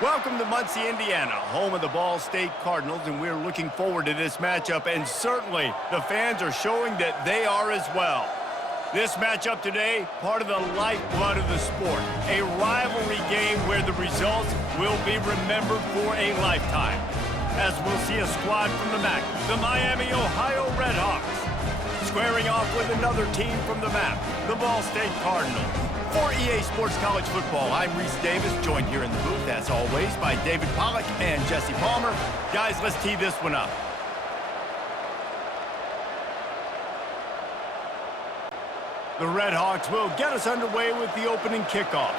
Welcome to Muncie, Indiana, home of the Ball State Cardinals, and we're looking forward to this matchup, and certainly the fans are showing that they are as well. This matchup today, part of the lifeblood of the sport, a rivalry game where the results will be remembered for a lifetime. As we'll see a squad from the MAC, the Miami, Ohio Redhawks, squaring off with another team from the MAP, the Ball State Cardinals. For EA Sports College Football, I'm Reese Davis, joined here in the booth, as always, by David Pollack and Jesse Palmer. Guys, let's tee this one up. The Redhawks will get us underway with the opening kickoff.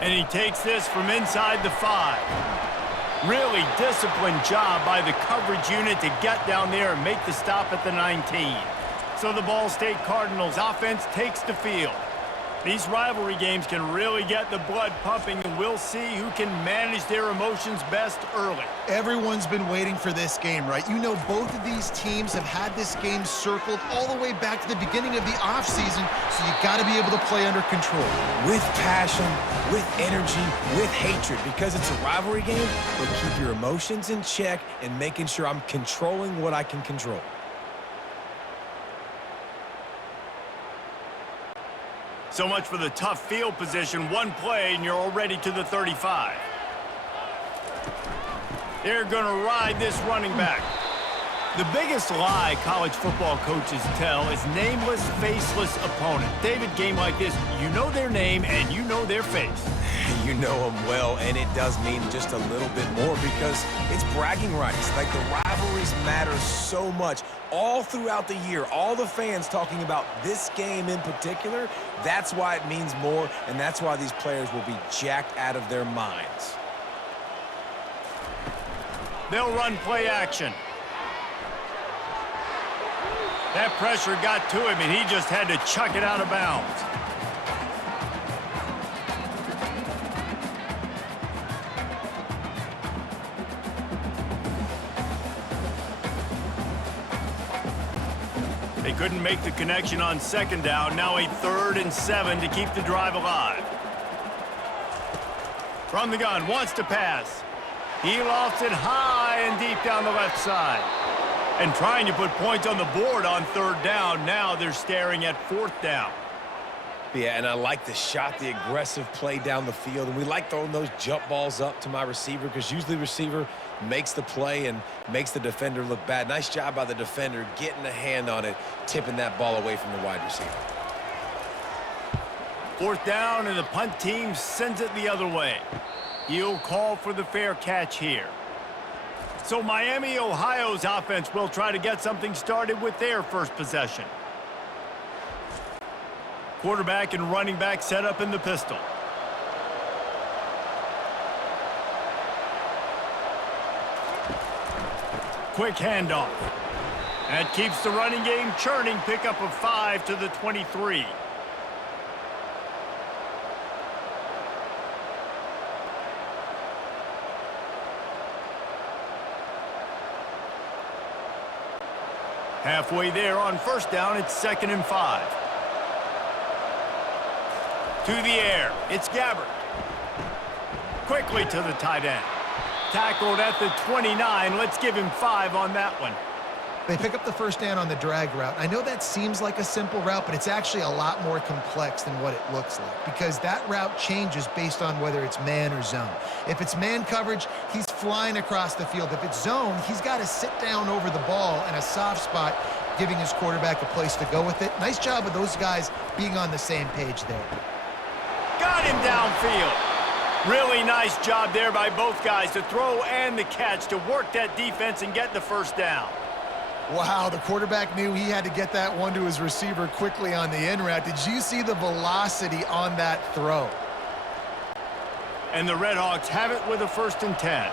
And he takes this from inside the 5. Really disciplined job by the coverage unit to get down there and make the stop at the 19. So the Ball State Cardinals offense takes the field. These rivalry games can really get the blood pumping, and we'll see who can manage their emotions best early. Everyone's been waiting for this game, right? You know, both of these teams have had this game circled all the way back to the beginning of the offseason, so you got to be able to play under control. With passion, with energy, with hatred, because it's a rivalry game, but keep your emotions in check and making sure I'm controlling what I can control. So much for the tough field position. One play, and you're already to the 35. They're going to ride this running back. The biggest lie college football coaches tell is nameless, faceless opponent. David, game like this, you know their name and you know their face. You know them well, and it does mean just a little bit more because it's bragging rights. Like, the rivalries matter so much all throughout the year. All the fans talking about this game in particular, that's why it means more, and that's why these players will be jacked out of their minds. They'll run play action. That pressure got to him, and he just had to chuck it out of bounds. They couldn't make the connection on second down. Now a 3rd and 7 to keep the drive alive. From the gun, wants to pass. He lofts it high and deep down the left side. And trying to put points on the board on 3rd down. Now they're staring at 4th down. Yeah, and I like the shot, the aggressive play down the field. And we like throwing those jump balls up to my receiver because usually the receiver makes the play and makes the defender look bad. Nice job by the defender getting a hand on it, tipping that ball away from the wide receiver. 4th down, and the punt team sends it the other way. He'll call for the fair catch here. So Miami, Ohio's offense will try to get something started with their first possession. Quarterback and running back set up in the pistol. Quick handoff. That keeps the running game churning. Pickup of 5 to the 23. Halfway there on 1st down, it's 2nd and 5. To the air, it's Gabbert. Quickly to the tight end. Tackled at the 29. Let's give him 5 on that one. They pick up the 1st down on the drag route. I know that seems like a simple route, but it's actually a lot more complex than what it looks like because that route changes based on whether it's man or zone. If it's man coverage, he's flying across the field. If it's zone, he's got to sit down over the ball in a soft spot, giving his quarterback a place to go with it. Nice job of those guys being on the same page there. Got him downfield. Really nice job there by both guys to throw and the catch to work that defense and get the 1st down. Wow, the quarterback knew he had to get that one to his receiver quickly on the in route. Did you see the velocity on that throw? And the Redhawks have it with a 1st and 10.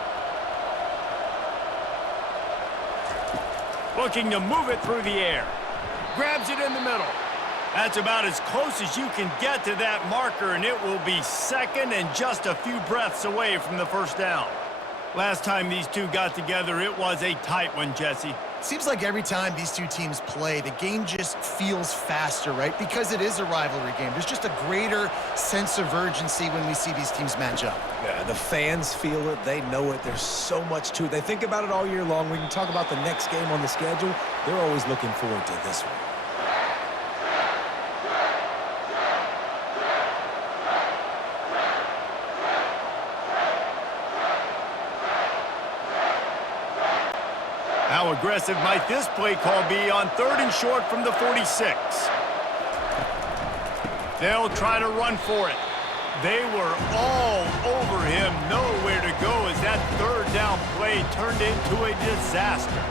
Looking to move it through the air. Grabs it in the middle. That's about as close as you can get to that marker, and it will be 2nd and just a few breaths away from the 1st down. Last time these two got together, it was a tight one, Jesse. Seems like every time these two teams play, the game just feels faster, right? Because it is a rivalry game. There's just a greater sense of urgency when we see these teams match up. Yeah, the fans feel it. They know it. There's so much to it. They think about it all year long. We can talk about the next game on the schedule. They're always looking forward to this one. How aggressive might this play call be on 3rd and short from the 46? They'll try to run for it. They were all over him, nowhere to go as that 3rd down play turned into a disaster.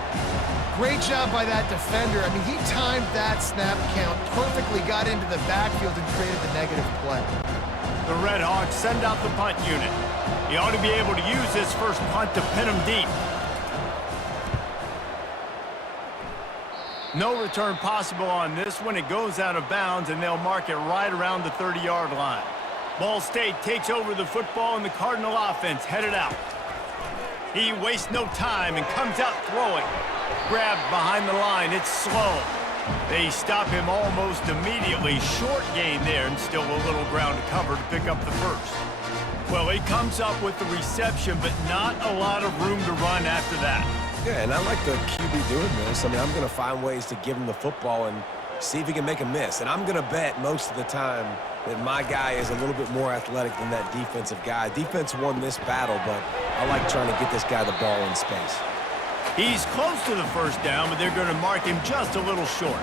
Great job by that defender. I mean, he timed that snap count perfectly, got into the backfield and created the negative play. The Redhawks send out the punt unit. He ought to be able to use this first punt to pin him deep. No return possible on this one. It goes out of bounds, and they'll mark it right around the 30-yard line. Ball State takes over the football, and the Cardinal offense headed out. He wastes no time and comes out throwing. Grabbed behind the line. It's slow. They stop him almost immediately. Short gain there, and still a little ground to cover to pick up the first. Well, he comes up with the reception, but not a lot of room to run after that. Yeah, and I like the QB doing this. I mean, I'm going to find ways to give him the football and see if he can make a miss. And I'm going to bet most of the time that my guy is a little bit more athletic than that defensive guy. Defense won this battle, but I like trying to get this guy the ball in space. He's close to the first down, but they're going to mark him just a little short.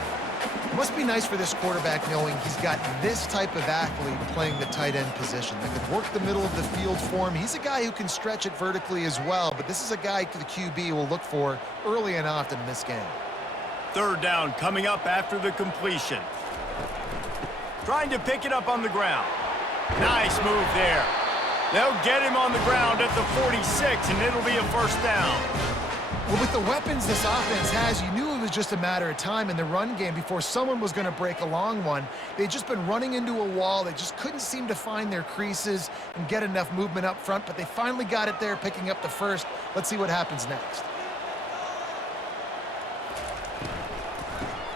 It must be nice for this quarterback knowing he's got this type of athlete playing the tight end position that could work the middle of the field for him. He's a guy who can stretch it vertically as well, but this is a guy the QB will look for early and often in this game. 3rd down coming up after the completion. Trying to pick it up on the ground. Nice move there. They'll get him on the ground at the 46, and it'll be a first down. Well, with the weapons this offense has, you knew it was just a matter of time in the run game before someone was going to break a long one. They'd just been running into a wall. They just couldn't seem to find their creases and get enough movement up front, but they finally got it there, picking up the first. Let's see what happens next.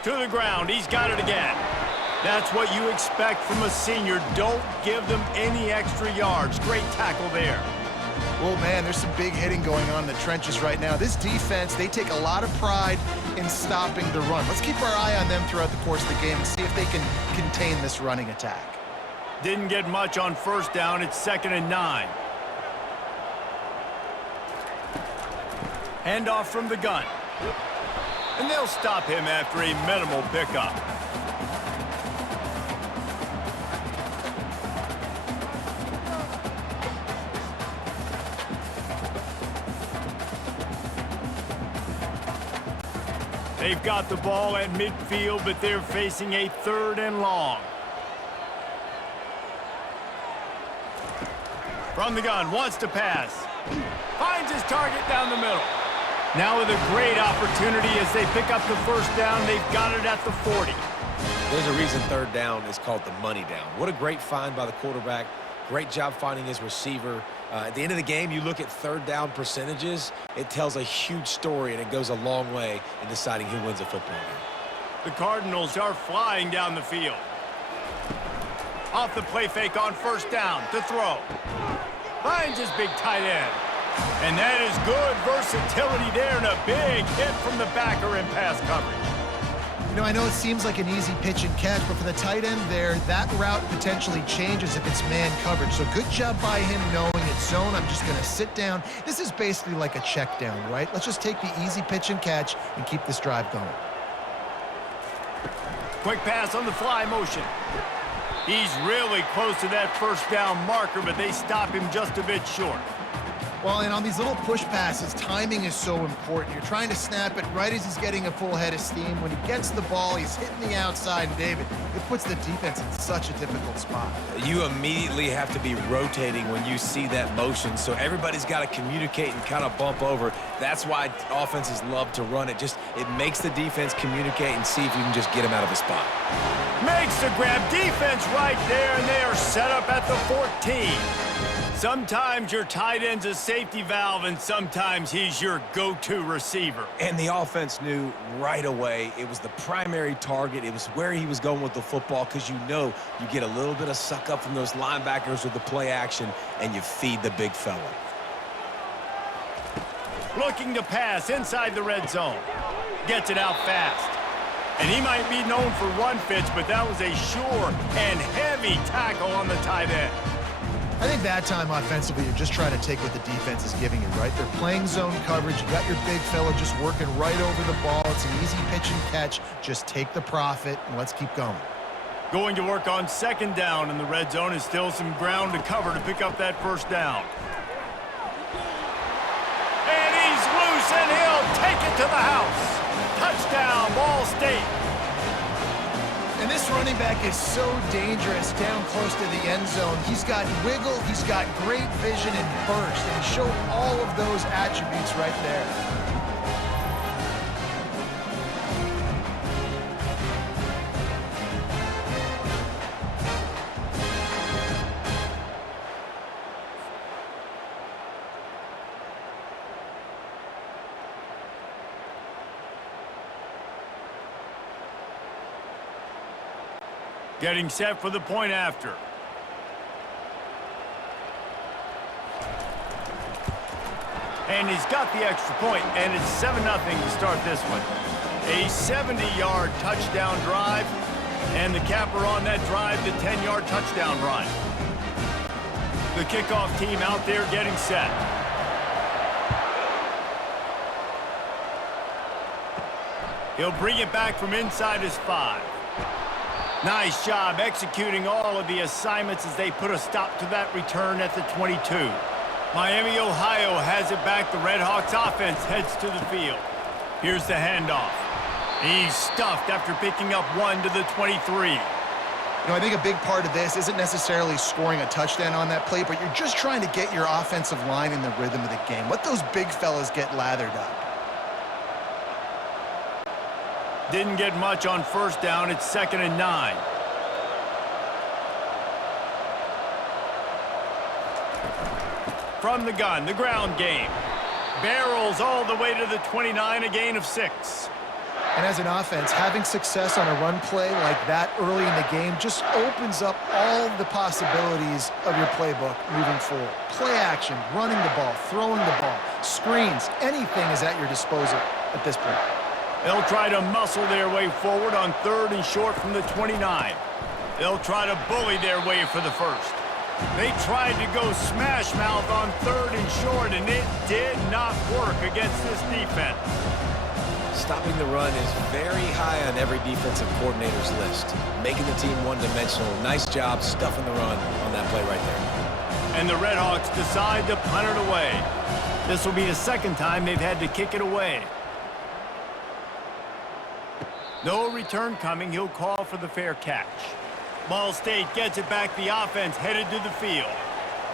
To the ground. He's got it again. That's what you expect from a senior. Don't give them any extra yards. Great tackle there. Oh, man, there's some big hitting going on in the trenches right now. This defense, they take a lot of pride in stopping the run. Let's keep our eye on them throughout the course of the game and see if they can contain this running attack. Didn't get much on first down. It's 2nd and 9. Handoff from the gun. And they'll stop him after a minimal pickup. They've got the ball at midfield, but they're facing a 3rd and long. From the gun, wants to pass. Finds his target down the middle. Now with a great opportunity as they pick up the first down. They've got it at the 40. There's a reason 3rd down is called the money down. What a great find by the quarterback. Great job finding his receiver. At the end of the game, you look at 3rd down percentages. It tells a huge story, and it goes a long way in deciding who wins a football game. The Cardinals are flying down the field. Off the play fake on first down to throw. Finds his big tight end. And that is good versatility there and a big hit from the backer in pass coverage. You know, I know it seems like an easy pitch and catch, but for the tight end there, that route potentially changes if it's man coverage. So good job by him knowing it's zone. I'm just going to sit down. This is basically like a check down, right? Let's just take the easy pitch and catch and keep this drive going. Quick pass on the fly motion. He's really close to that first down marker, but they stop him just a bit short. Well, and on these little push passes, timing is so important. You're trying to snap it right as he's getting a full head of steam. When he gets the ball, he's hitting the outside. And David, it puts the defense in such a difficult spot. You immediately have to be rotating when you see that motion, so everybody's got to communicate and kind of bump over. That's why offenses love to run it. It makes the defense communicate and see if you can just get him out of a spot. Makes the grab, defense right there, and they are set up at the 14. Sometimes your tight end's a safety valve, and sometimes he's your go-to receiver. And the offense knew right away it was the primary target. It was where he was going with the football, because you know you get a little bit of suck up from those linebackers with the play action, and you feed the big fella. Looking to pass inside the red zone. Gets it out fast. And he might be known for run fits, but that was a sure and heavy tackle on the tight end. I think that time offensively, you're just trying to take what the defense is giving you, right? They're playing zone coverage. You got your big fella just working right over the ball. It's an easy pitch and catch. Just take the profit, and let's keep going. Going to work on second down in the red zone is still some ground to cover to pick up that first down. And he's loose, and he'll take it to the house. Touchdown, Ball State. And this running back is so dangerous down close to the end zone. He's got wiggle, he's got great vision and burst, and he showed all of those attributes right there. Getting set for the point after. And he's got the extra point, and it's 7-0 to start this one. A 70-yard touchdown drive, and the capper on that drive, the 10-yard touchdown run. The kickoff team out there getting set. He'll bring it back from inside his 5. Nice job executing all of the assignments as they put a stop to that return at the 22. Miami, Ohio has it back. The Redhawks offense heads to the field. Here's the handoff. He's stuffed after picking up 1 to the 23. You know, I think a big part of this isn't necessarily scoring a touchdown on that play, but you're just trying to get your offensive line in the rhythm of the game. Let those big fellas get lathered up. Didn't get much on first down. It's 2nd and 9. From the gun, the ground game. Barrels all the way to the 29, a gain of 6. And as an offense, having success on a run play like that early in the game just opens up all the possibilities of your playbook moving forward. Play action, running the ball, throwing the ball, screens, anything is at your disposal at this point. They'll try to muscle their way forward on 3rd and short from the 29. They'll try to bully their way for the first. They tried to go smash mouth on 3rd and short, and it did not work against this defense. Stopping the run is very high on every defensive coordinator's list. Making the team one-dimensional. Nice job stuffing the run on that play right there. And the Redhawks decide to punt it away. This will be the 2nd time they've had to kick it away. No return coming. He'll call for the fair catch. Ball State gets it back. The offense headed to the field.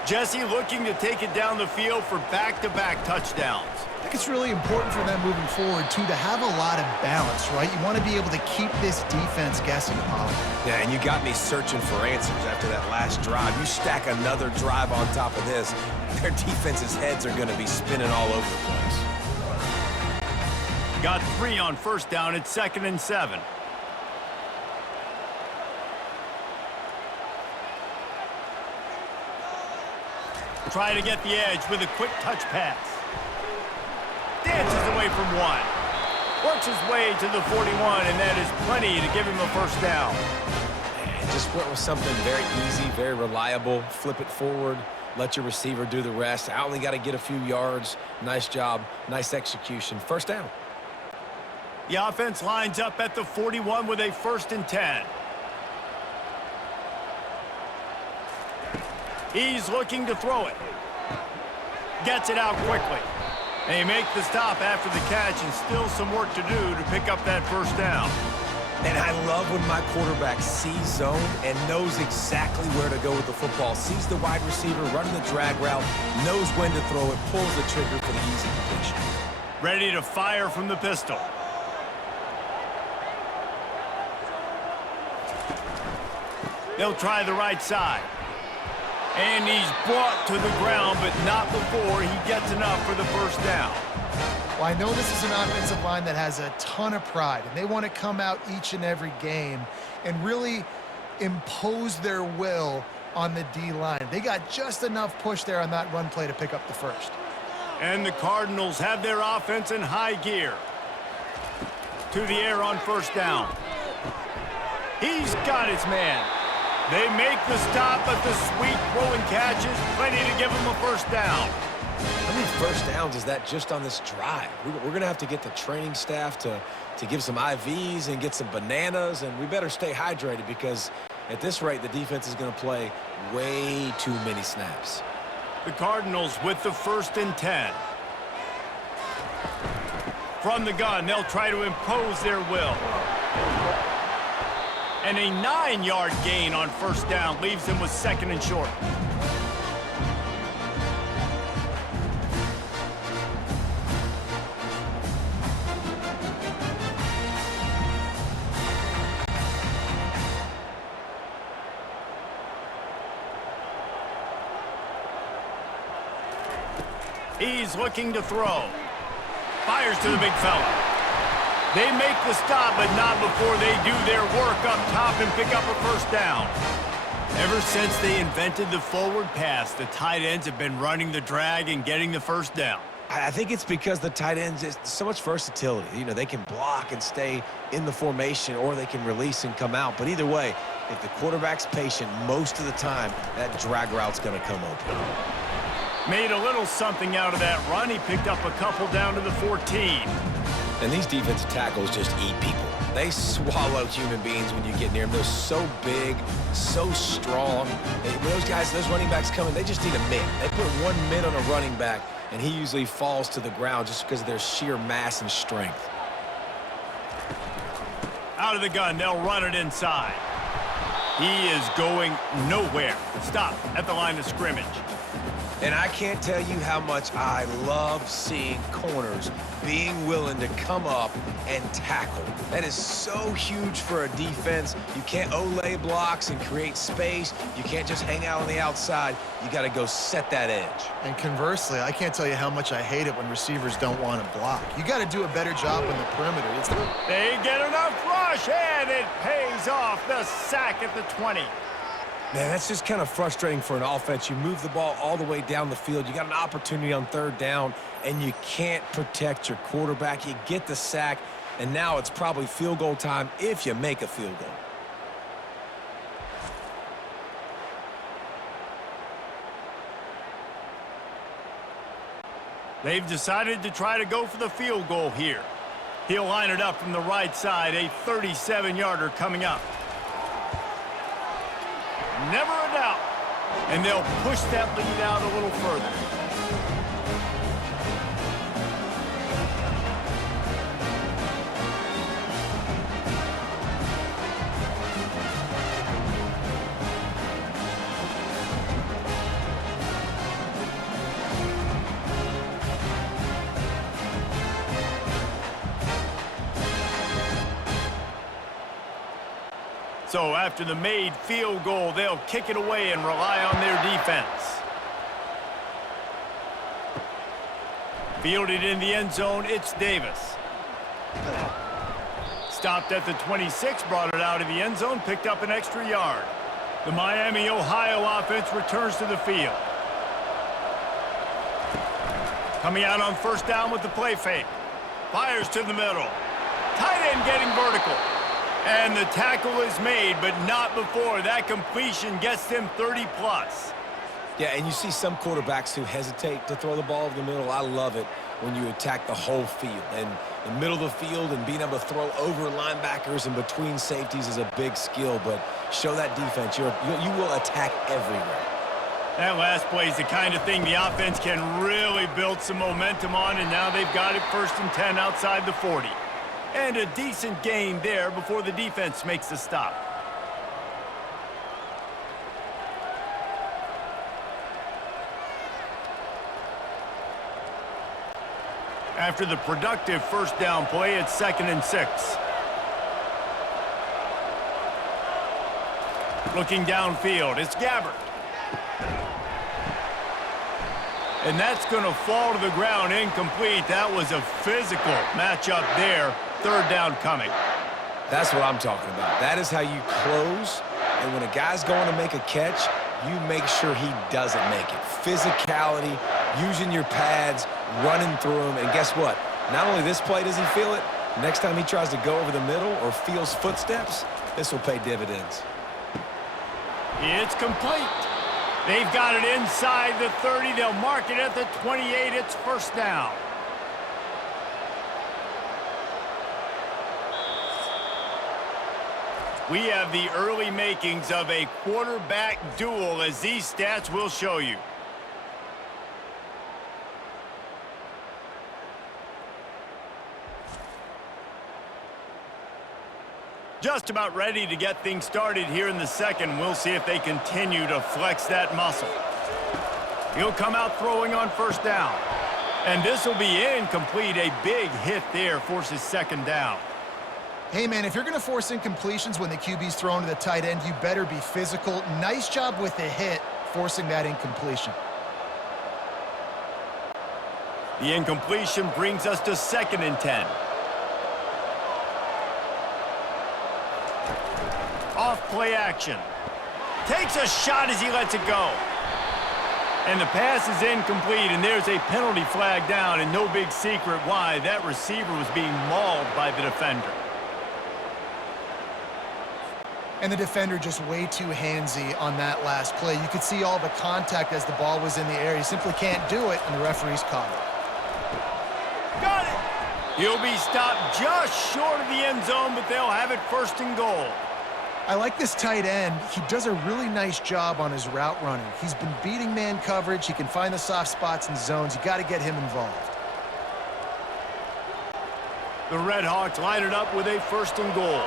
Jesse looking to take it down the field for back-to-back touchdowns. I think it's really important for them moving forward, too, to have a lot of balance, right? You want to be able to keep this defense guessing, Paul. Yeah, and you got me searching for answers after that last drive. You stack another drive on top of this, their defense's heads are going to be spinning all over the place. Got 3 on first down. It's 2nd and 7. Try to get the edge with a quick touch pass. Dances away from 1. Works his way to the 41, and that is plenty to give him a first down. And just went with something very easy, very reliable. Flip it forward. Let your receiver do the rest. I only got to get a few yards. Nice job. Nice execution. First down. The offense lines up at the 41 with a 1st and 10. He's looking to throw it. Gets it out quickly. They make the stop after the catch, and still some work to do to pick up that first down. And I love when my quarterback sees zone and knows exactly where to go with the football. Sees the wide receiver running the drag route, knows when to throw it, pulls the trigger for the easy completion. Ready to fire from the pistol. They'll try the right side. And he's brought to the ground, but not before he gets enough for the first down. Well, I know this is an offensive line that has a ton of pride, and they want to come out each and every game and really impose their will on the D-line. They got just enough push there on that run play to pick up the first. And the Cardinals have their offense in high gear. To the air on first down. He's got his man. They make the stop, but the sweet throwing catch is plenty to give him a first down. How many first downs is that just on this drive? We're going to have to get the training staff to give some IVs and get some bananas, and we better stay hydrated because at this rate, the defense is going to play way too many snaps. The Cardinals with the 1st and 10. From the gun, they'll try to impose their will. And a 9-yard gain on first down leaves them with 2nd and short. He's looking to throw. Fires to the big fella. They make the stop, but not before they do their work up top and pick up a first down. Ever since they invented the forward pass, the tight ends have been running the drag and getting the first down. I think it's because the tight ends, is so much versatility. You know, they can block and stay in the formation, or they can release and come out. But either way, if the quarterback's patient most of the time, that drag route's going to come open. Made a little something out of that run. He picked up a couple down to the 14. And these defensive tackles just eat people. They swallow human beings when you get near them. They're so big, so strong. When those guys, those running backs come in, they just need a mid. They put 1 mid on a running back, and he usually falls to the ground just because of their sheer mass and strength. Out of the gun, they'll run it inside. He is going nowhere. Stop at the line of scrimmage. And I can't tell you how much I love seeing corners being willing to come up and tackle. That is so huge for a defense. You can't Ole blocks and create space. You can't just hang out on the outside. You got to go set that edge. And conversely, I can't tell you how much I hate it when receivers don't want to block. You got to do a better job on the perimeter. They get enough rush, and it pays off. The sack at the 20. Man, that's just kind of frustrating for an offense. You move the ball all the way down the field. You got an opportunity on 3rd down, and you can't protect your quarterback. You get the sack, and now it's probably field goal time if you make a field goal. They've decided to try to go for the field goal here. He'll line it up from the right side, a 37-yarder coming up. Never a doubt. And they'll push that lead out a little further. So after the made field goal, they'll kick it away and rely on their defense. Fielded in the end zone, it's Davis. Stopped at the 26, brought it out of the end zone, picked up an extra yard. The Miami, Ohio offense returns to the field. Coming out on first down with the play fake. Fires to the middle. Tight end getting vertical. And the tackle is made, but not before that completion gets them 30-plus. Yeah, and you see some quarterbacks who hesitate to throw the ball over the middle. I love it when you attack the whole field. And the middle of the field and being able to throw over linebackers and between safeties is a big skill, but show that defense. You will attack everywhere. That last play is the kind of thing the offense can really build some momentum on, and now they've got it 1st and 10 outside the 40. And a decent gain there before the defense makes the stop. After the productive first down play, it's 2nd and 6. Looking downfield, it's Gabbert. And that's going to fall to the ground, incomplete. That was a physical matchup there. 3rd down coming. That's what I'm talking about. That is how you close. And when a guy's going to make a catch, you make sure he doesn't make it. Physicality, using your pads, running through them. And guess what? Not only this play does he feel it, next time he tries to go over the middle or feels footsteps, this will pay dividends. It's complete. They've got it inside the 30. They'll mark it at the 28. It's 1st down. We have the early makings of a quarterback duel, as these stats will show you. Just about ready to get things started here in the 2nd. We'll see if they continue to flex that muscle. He'll come out throwing on 1st down. And this will be incomplete. A big hit there forces 2nd down. Hey, man, if you're going to force incompletions when the QB's thrown to the tight end, you better be physical. Nice job with the hit, forcing that incompletion. The incompletion brings us to 2nd and 10. Off play action. Takes a shot as he lets it go. And the pass is incomplete, and there's a penalty flag down, and no big secret why. That receiver was being mauled by the defender. And the defender just way too handsy on that last play. You could see all the contact as the ball was in the air. You simply can't do it, and the referee's caught it. Got it! He'll be stopped just short of the end zone, but they'll have it 1st and goal. I like this tight end. He does a really nice job on his route running. He's been beating man coverage. He can find the soft spots and zones. You got to get him involved. The Redhawks line it up with a 1st and goal.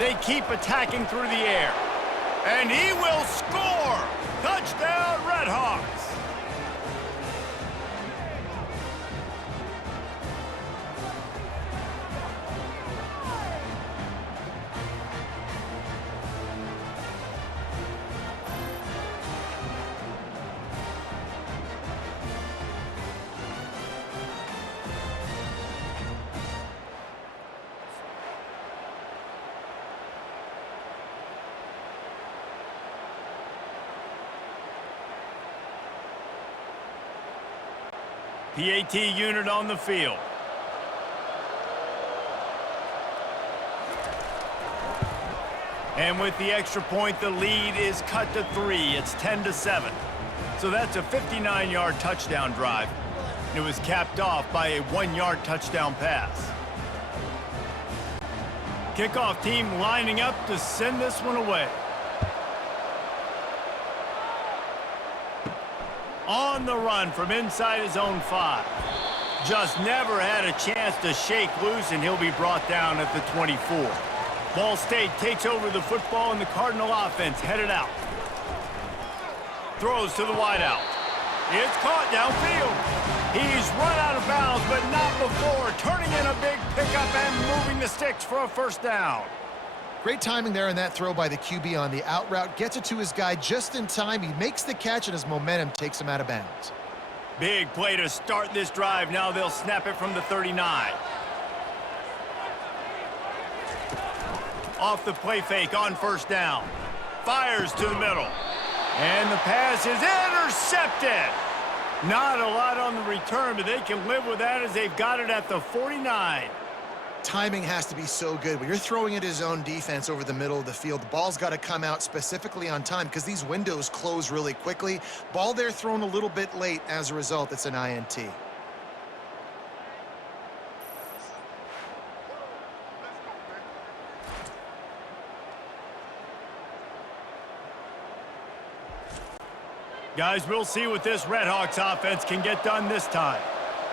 They keep attacking through the air. And he will score! Touchdown, Redhawks! PAT unit on the field. And with the extra point, the lead is cut to 3. It's 10-7. So that's a 59-yard touchdown drive. It was capped off by a 1-yard touchdown pass. Kickoff team lining up to send this one away. On the run from inside his own 5. Just never had a chance to shake loose, and he'll be brought down at the 24. Ball State takes over the football, and the Cardinal offense headed out. Throws to the wideout. It's caught downfield. He's run out of bounds, but not before turning in a big pickup and moving the sticks for a 1st down. Great timing there in that throw by the QB on the out route. Gets it to his guy just in time. He makes the catch, and his momentum takes him out of bounds. Big play to start this drive. Now they'll snap it from the 39. Off the play fake on 1st down. Fires to the middle. And the pass is intercepted. Not a lot on the return, but they can live with that as they've got it at the 49. Timing has to be so good. When you're throwing at his own defense over the middle of the field, the ball's got to come out specifically on time because these windows close really quickly. Ball there thrown a little bit late. As a result, it's an INT. Guys, we'll see what this Redhawks offense can get done this time.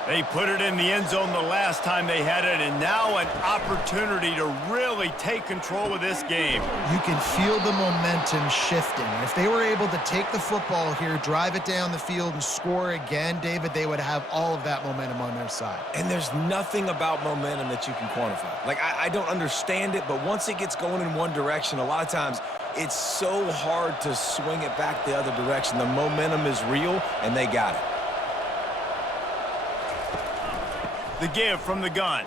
They put it in the end zone the last time they had it, and now an opportunity to really take control of this game. You can feel the momentum shifting. If they were able to take the football here, drive it down the field, and score again, David, they would have all of that momentum on their side. And there's nothing about momentum that you can quantify. Like, I don't understand it, but once it gets going in one direction, a lot of times it's so hard to swing it back the other direction. The momentum is real, and they got it. The give from the gun.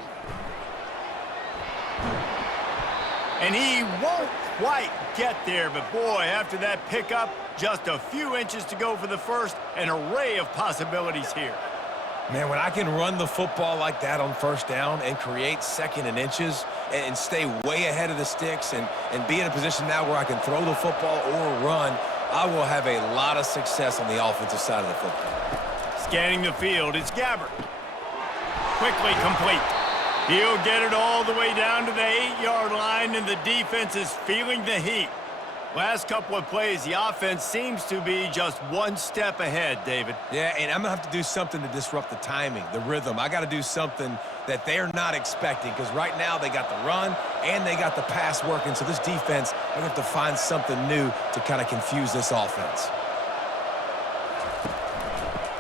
And he won't quite get there, but boy, after that pickup, just a few inches to go for the first, an array of possibilities here. Man, when I can run the football like that on first down and create second and inches and stay way ahead of the sticks and be in a position now where I can throw the football or run, I will have a lot of success on the offensive side of the football. Scanning the field, it's Gabbert. Quickly complete. He'll get it all the way down to the 8-yard line, and the defense is feeling the heat. Last couple of plays, the offense seems to be just one step ahead, David. Yeah, and I'm going to have to do something to disrupt the timing, the rhythm. I got to do something that they're not expecting, because right now they got the run and they got the pass working, so this defense, they're going to have to find something new to kind of confuse this offense.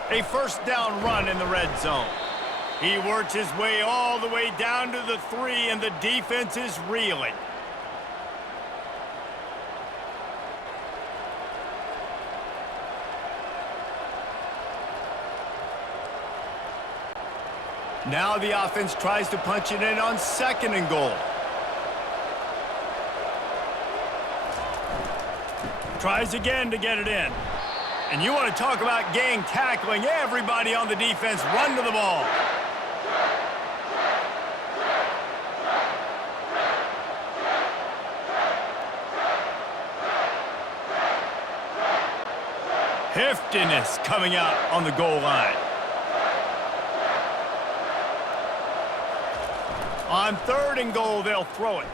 A first down run in the red zone. He works his way all the way down to the 3, and the defense is reeling. Now the offense tries to punch it in on 2nd and goal. Tries again to get it in. And you want to talk about gang tackling. Everybody on the defense run to the ball. Heftiness coming out on the goal line. On 3rd and goal, they'll throw it.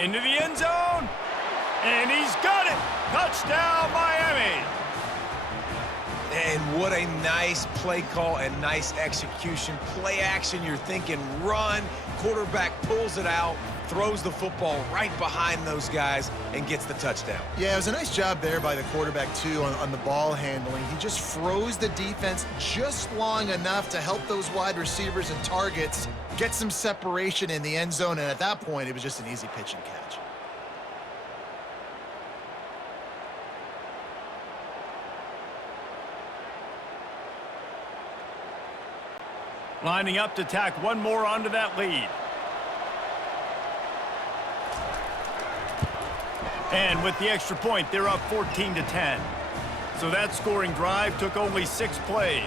Into the end zone. And he's got it. Touchdown, Miami. And what a nice play call and nice execution. Play action, you're thinking run. Quarterback pulls it out, throws the football right behind those guys, and gets the touchdown. Yeah, it was a nice job there by the quarterback, too, on the ball handling. He just froze the defense just long enough to help those wide receivers and targets get some separation in the end zone, and at that point, it was just an easy pitch and catch. Lining up to tack one more onto that lead. And with the extra point, they're up 14-10. So that scoring drive took only 6 plays.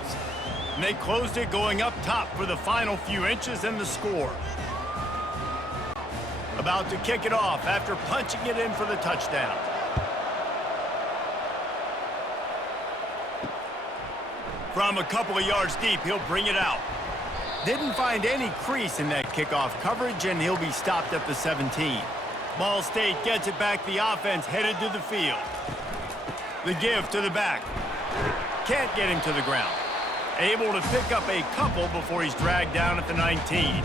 And they closed it going up top for the final few inches and the score. About to kick it off after punching it in for the touchdown. From a couple of yards deep, he'll bring it out. Didn't find any crease in that kickoff coverage, and he'll be stopped at the 17. Ball State gets it back. The offense headed to the field. The give to the back. Can't get him to the ground. Able to pick up a couple before he's dragged down at the 19.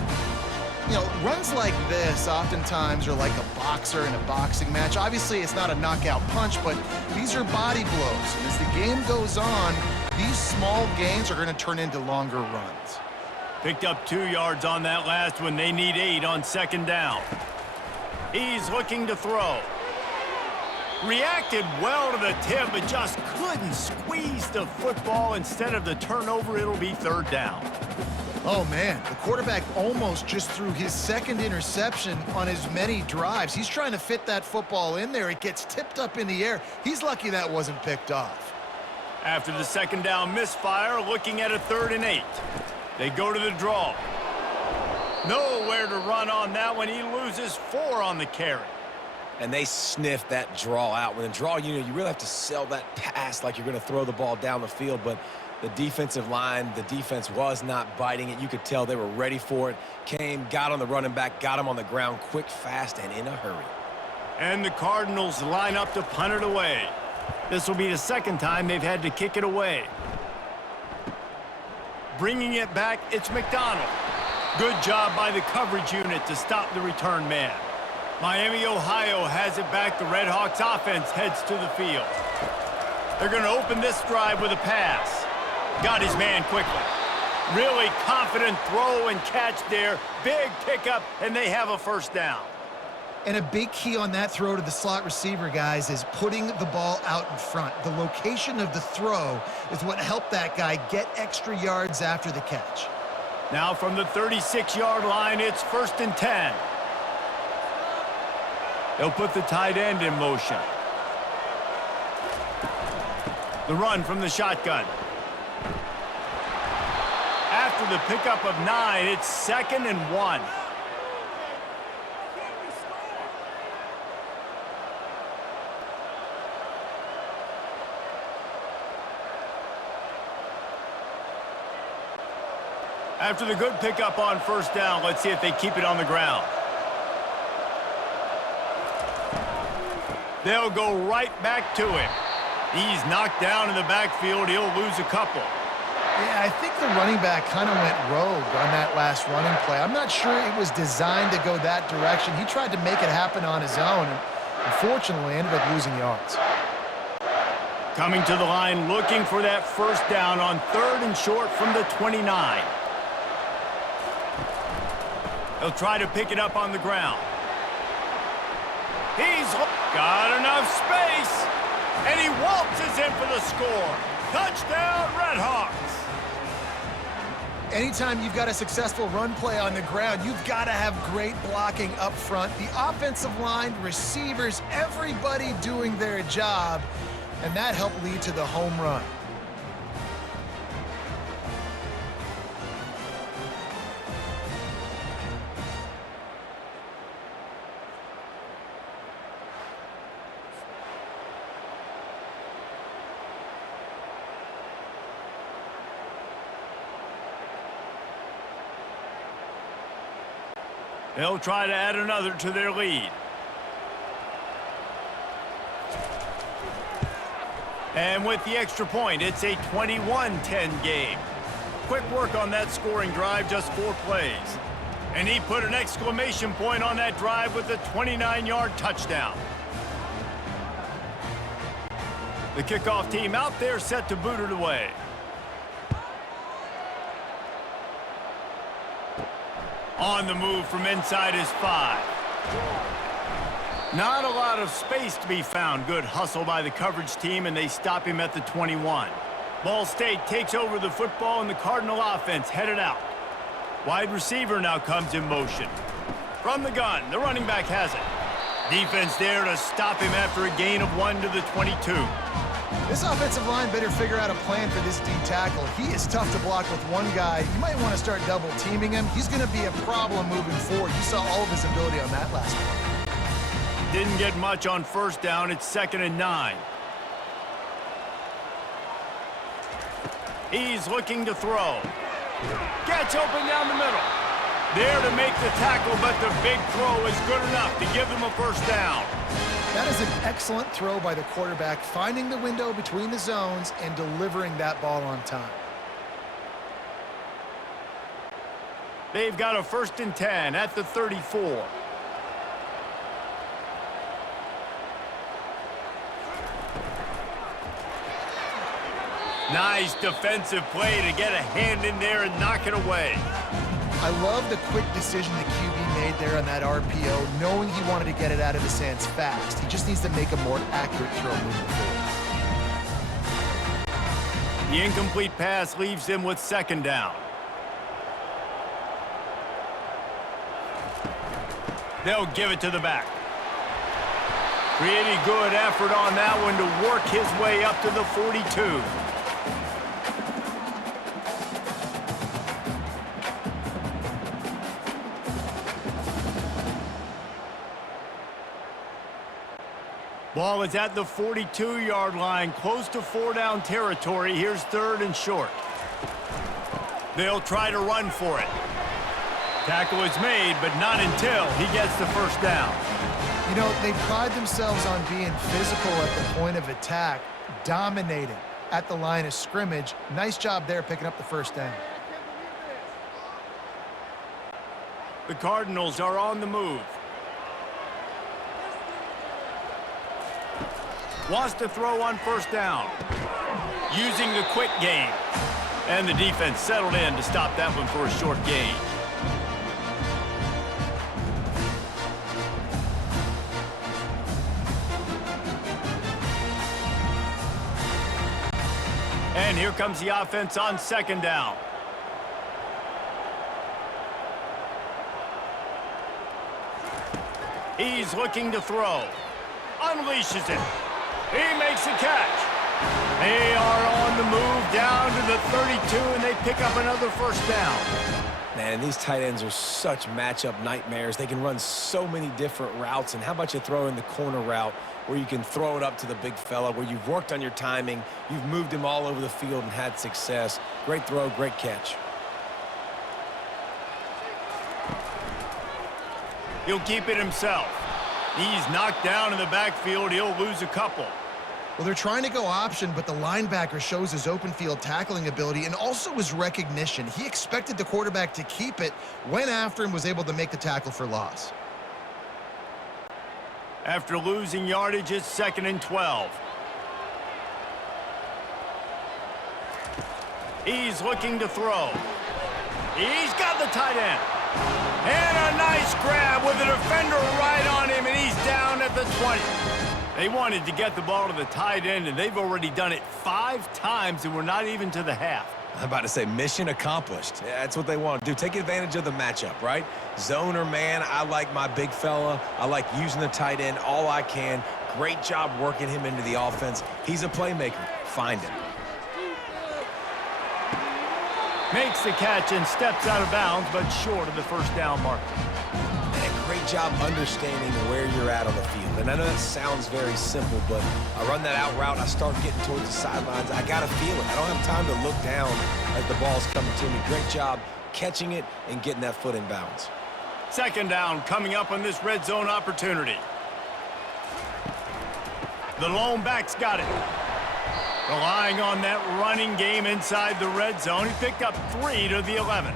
You know, runs like this oftentimes are like a boxer in a boxing match. Obviously, it's not a knockout punch, but these are body blows. And as the game goes on, these small gains are going to turn into longer runs. Picked up 2 yards on that last one. They need 8 on 2nd down. He's looking to throw. Reacted well to the tip, but just couldn't squeeze the football. Instead of the turnover, it'll be 3rd down. Oh, man, the quarterback almost just threw his 2nd interception on as many drives. He's trying to fit that football in there. It gets tipped up in the air. He's lucky that wasn't picked off. After the 2nd down misfire, looking at a 3rd and 8. They go to the draw. Nowhere to run on that one. He loses 4 on the carry. And they sniff that draw out. When a draw, you really have to sell that pass like you're going to throw the ball down the field. But the defensive line, the defense was not biting it. You could tell they were ready for it. Came, got on the running back, got him on the ground quick, fast, and in a hurry. And the Cardinals line up to punt it away. This will be the 2nd time they've had to kick it away. Bringing it back, it's McDonald. Good job by the coverage unit to stop the return man. Miami, Ohio has it back. The Redhawks offense heads to the field. They're going to open this drive with a pass. Got his man quickly. Really confident throw and catch there. Big pickup, and they have a first down. And a big key on that throw to the slot receiver, guys, is putting the ball out in front. The location of the throw is what helped that guy get extra yards after the catch. Now from the 36-yard line, it's 1st and 10. They'll put the tight end in motion. The run from the shotgun. After the pickup of 9, it's 2nd and 1. After the good pickup on first down, let's see if they keep it on the ground. They'll go right back to him. He's knocked down in the backfield. He'll lose a couple. Yeah, I think the running back kind of went rogue on that last running play. I'm not sure it was designed to go that direction. He tried to make it happen on his own, and unfortunately ended up losing yards. Coming to the line, looking for that first down on 3rd and short from the 29. He'll try to pick it up on the ground. He's got enough space, and he waltzes in for the score. Touchdown, Redhawks. Anytime you've got a successful run play on the ground, you've got to have great blocking up front. The offensive line, receivers, everybody doing their job, and that helped lead to the home run. They'll try to add another to their lead. And with the extra point, it's a 21-10 game. Quick work on that scoring drive, just 4 plays. And he put an exclamation point on that drive with a 29-yard touchdown. The kickoff team out there set to boot it away. On the move from inside his 5. Not a lot of space to be found. Good hustle by the coverage team, and they stop him at the 21. Ball State takes over the football, and the Cardinal offense headed out. Wide receiver now comes in motion. From the gun, the running back has it. Defense there to stop him after a gain of 1 to the 22. This offensive line better figure out a plan for this D tackle. He is tough to block with one guy. You might want to start double teaming him. He's going to be a problem moving forward. You saw all of his ability on that last one. Didn't get much on first down. It's 2nd and 9. He's looking to throw. Gets open down the middle. There to make the tackle, but the big throw is good enough to give them a first down. That is an excellent throw by the quarterback, finding the window between the zones and delivering that ball on time. They've got a 1st and 10 at the 34. Nice defensive play to get a hand in there and knock it away. I love the quick decision the QB made there on that RPO, knowing he wanted to get it out of his hands fast. He just needs to make a more accurate throw moving forward. The incomplete pass leaves him with 2nd down. They'll give it to the back. Pretty good effort on that one to work his way up to the 42. Ball is at the 42-yard line, close to 4-down territory. Here's 3rd and short. They'll try to run for it. Tackle is made, but not until he gets the first down. You know, they pride themselves on being physical at the point of attack, dominating at the line of scrimmage. Nice job there picking up the first down. The Cardinals are on the move. Wants to throw on first down. Using the quick game. And the defense settled in to stop that one for a short gain. And here comes the offense on second down. He's looking to throw. Unleashes it. He makes the catch. They are on the move down to the 32, and they pick up another first down. Man, these tight ends are such matchup nightmares. They can run so many different routes. And how about you throw in the corner route where you can throw it up to the big fella, where you've worked on your timing, you've moved him all over the field and had success. Great throw, great catch. He'll keep it himself. He's knocked down in the backfield. He'll lose a couple. Well, they're trying to go option, but the linebacker shows his open field tackling ability and also his recognition. He expected the quarterback to keep it, went after him, was able to make the tackle for loss. After losing yardage, it's 2nd and 12. He's looking to throw. He's got the tight end. And a nice grab with a defender right on him, and he's down at the 20. They wanted to get the ball to the tight end, and they've already done it 5 times, and we're not even to the half. I'm about to say mission accomplished. Yeah, that's what they want to do. Take advantage of the matchup, right? Zone or man, I like my big fella. I like using the tight end all I can. Great job working him into the offense. He's a playmaker. Find him. Makes the catch and steps out of bounds, but short of the first down marker. Man, great job understanding where you're at on the field. And I know that sounds very simple, but I run that out route, I start getting towards the sidelines. I got to feel it. I don't have time to look down as the ball's coming to me. Great job catching it and getting that foot in bounds. 2nd down coming up on this red zone opportunity. The lone back's got it. Relying on that running game inside the red zone. He picked up 3 to the 11.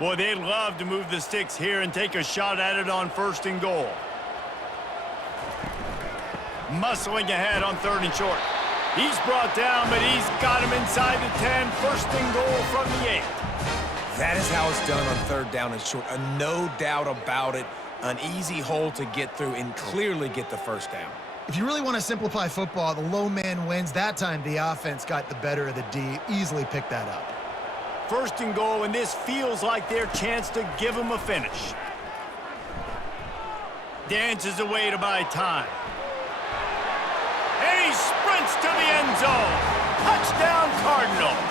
Boy, they'd love to move the sticks here and take a shot at it on 1st and goal. Muscling ahead on 3rd and short. He's brought down, but he's got him inside the 10. 1st and goal from the 8. That is how it's done on 3rd down and short. No doubt about it. An easy hole to get through and clearly get the first down. If you really want to simplify football, the low man wins. That time, the offense got the better of the D. Easily picked that up. 1st and goal, and this feels like their chance to give them a finish. Dances away to buy time. And he sprints to the end zone. Touchdown, Cardinals.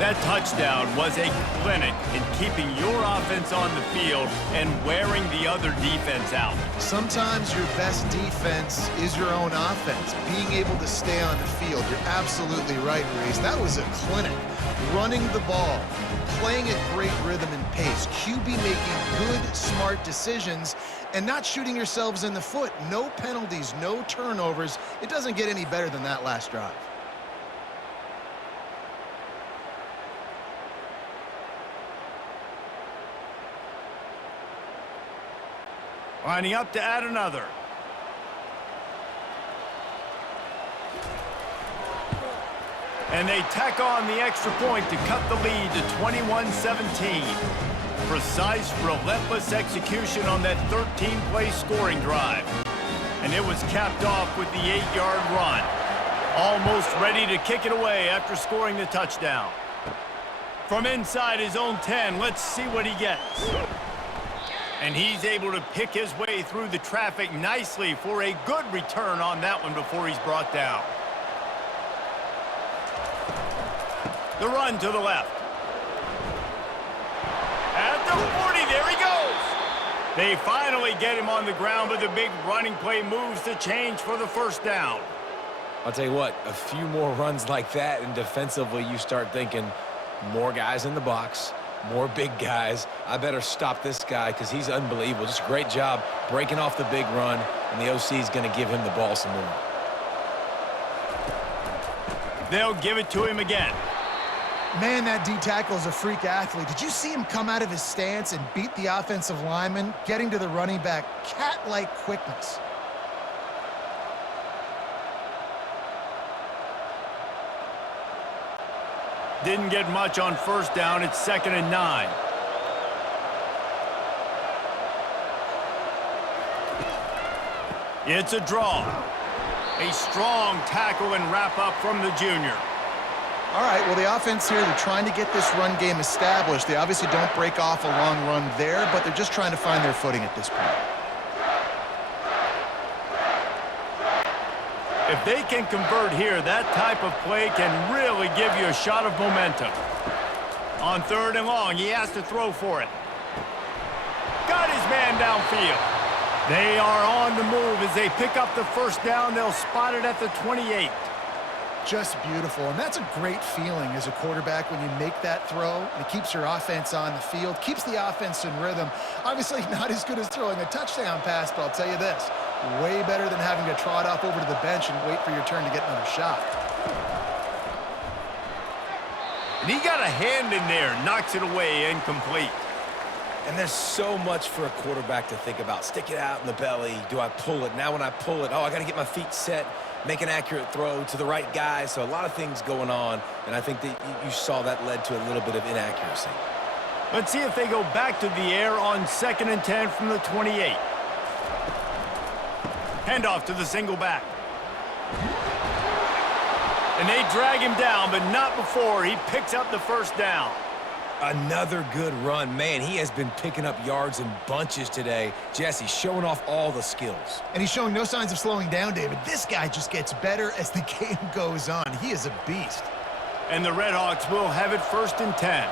That touchdown was a clinic in keeping your offense on the field and wearing the other defense out. Sometimes your best defense is your own offense. Being able to stay on the field. You're absolutely right, Reese. That was a clinic. Running the ball, playing at great rhythm and pace. QB making good, smart decisions and not shooting yourselves in the foot. No penalties, no turnovers. It doesn't get any better than that last drive. Lining up to add another. And they tack on the extra point to cut the lead to 21-17. Precise, relentless execution on that 13-play scoring drive. And it was capped off with the 8-yard run. Almost ready to kick it away after scoring the touchdown. From inside his own 10, let's see what he gets. And he's able to pick his way through the traffic nicely for a good return on that one before he's brought down. The run to the left. At the 40, there he goes. They finally get him on the ground, but the big running play moves the change for the first down. I'll tell you what, a few more runs like that, and defensively you start thinking more guys in the box, more big guys. I better stop this guy because he's unbelievable. Just a great job breaking off the big run, and the OC is going to give him the ball some more. They'll give it to him again. Man, that D-tackle is a freak athlete. Did you see him come out of his stance and beat the offensive lineman, getting to the running back? Cat-like quickness. Didn't get much on first down. It's 2nd and 9. It's a draw. A strong tackle and wrap up from the junior. All right, well, the offense here, they're trying to get this run game established. They obviously don't break off a long run there, but they're just trying to find their footing at this point. If they can convert here, that type of play can really give you a shot of momentum. On 3rd and long, he has to throw for it. Got his man downfield. They are on the move as they pick up the first down. They'll spot it at the 28. Just beautiful, and that's a great feeling as a quarterback when you make that throw. It keeps your offense on the field, keeps the offense in rhythm. Obviously not as good as throwing a touchdown pass, but I'll tell you this, way better than having to trot off over to the bench and wait for your turn to get another shot. And he got a hand in there, knocks it away, incomplete. And there's so much for a quarterback to think about. Stick it out in the belly. Do I pull it? Now when I pull it, oh, I got to get my feet set, make an accurate throw to the right guy. So a lot of things going on, and I think that you saw that led to a little bit of inaccuracy. Let's see if they go back to the air on 2nd and 10 from the 28. Handoff to the single back. And they drag him down, but not before he picks up the first down. Another good run. Man, he has been picking up yards in bunches today. Jesse showing off all the skills. And he's showing no signs of slowing down, David. This guy just gets better as the game goes on. He is a beast. And the Redhawks will have it 1st and 10.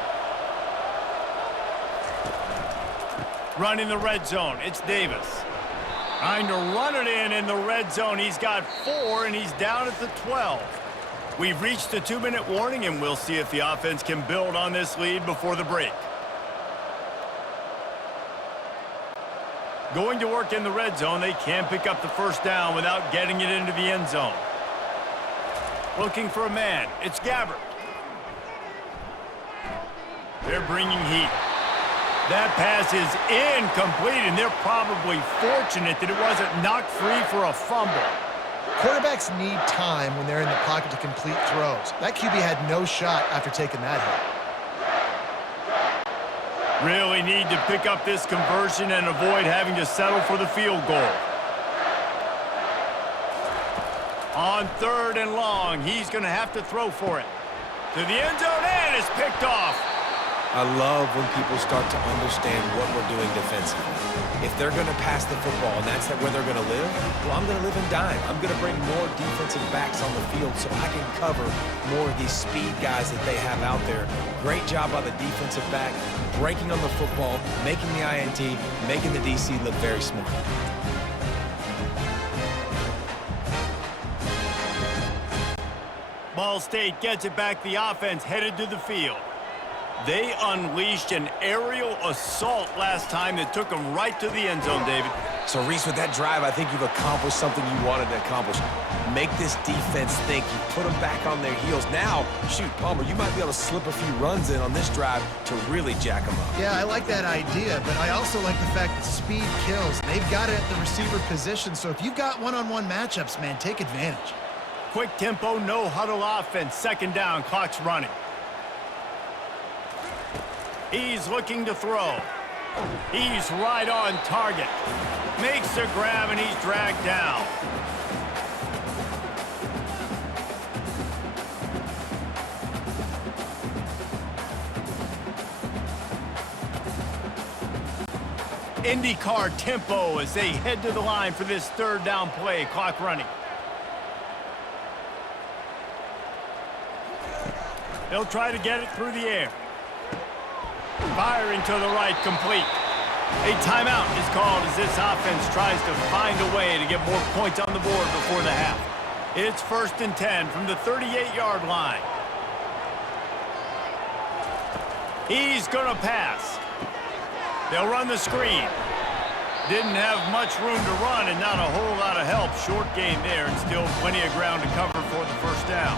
Running the red zone, it's Davis. Trying to run it in the red zone. He's got 4, and he's down at the 12. We've reached the 2-minute warning, and we'll see if the offense can build on this lead before the break. Going to work in the red zone, they can't pick up the first down without getting it into the end zone. Looking for a man, it's Gabbert. They're bringing heat. That pass is incomplete, and they're probably fortunate that it wasn't knocked free for a fumble. Quarterbacks need time when they're in the pocket to complete throws. That QB had no shot after taking that hit. Really need to pick up this conversion and avoid having to settle for the field goal. On 3rd and long, he's going to have to throw for it. To the end zone, and it's picked off. I love when people start to understand what we're doing defensively. If they're going to pass the football and that's where they're going to live, well, I'm going to live and dime. I'm going to bring more defensive backs on the field so I can cover more of these speed guys that they have out there. Great job by the defensive back, breaking on the football, making the INT, making the DC look very smart. Ball State gets it back. The offense headed to the field. They unleashed an aerial assault last time that took them right to the end zone, David. So, Reese, with that drive, I think you've accomplished something you wanted to accomplish. Make this defense think. You put them back on their heels. Now, shoot, Palmer, you might be able to slip a few runs in on this drive to really jack them up. Yeah, I like that idea, but I also like the fact that speed kills. They've got it at the receiver position, so if you've got one-on-one matchups, man, take advantage. Quick tempo, no huddle offense. 2nd down, clock's running. He's looking to throw. He's right on target. Makes the grab, and he's dragged down. IndyCar tempo as they head to the line for this 3rd down play. Clock running. They'll try to get it through the air. Firing to the right, complete. A timeout is called as this offense tries to find a way to get more points on the board before the half. It's 1st and 10 from the 38-yard line. He's going to pass. They'll run the screen. Didn't have much room to run and not a whole lot of help. Short game there and still plenty of ground to cover for the first down.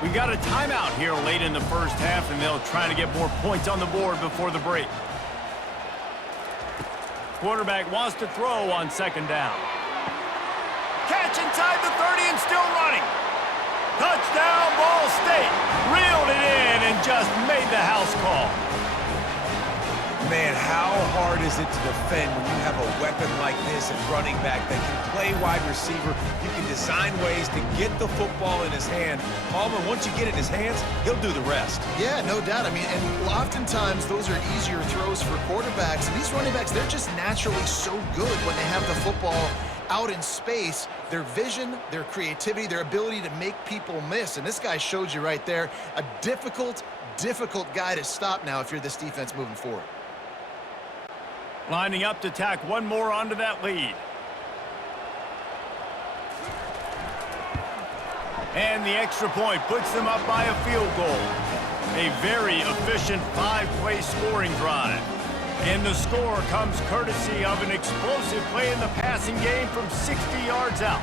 We got a timeout here late in the first half, and they'll try to get more points on the board before the break. Quarterback wants to throw on second down. Catch inside the 30 and still running. Touchdown, Ball State. Reeled it in and just made the house call. Man, how hard is it to defend when you have a weapon like this at running back that can play wide receiver? You can design ways to get the football in his hand. Palmer, once you get it in his hands, he'll do the rest. Yeah, no doubt. I mean, and oftentimes those are easier throws for quarterbacks. And these running backs, they're just naturally so good when they have the football out in space. Their vision, their creativity, their ability to make people miss. And this guy showed you right there, a difficult guy to stop now if you're this defense moving forward. Lining up to tack one more onto that lead. And the extra point puts them up by a field goal. A very efficient 5-play scoring drive. And the score comes courtesy of an explosive play in the passing game from 60 yards out.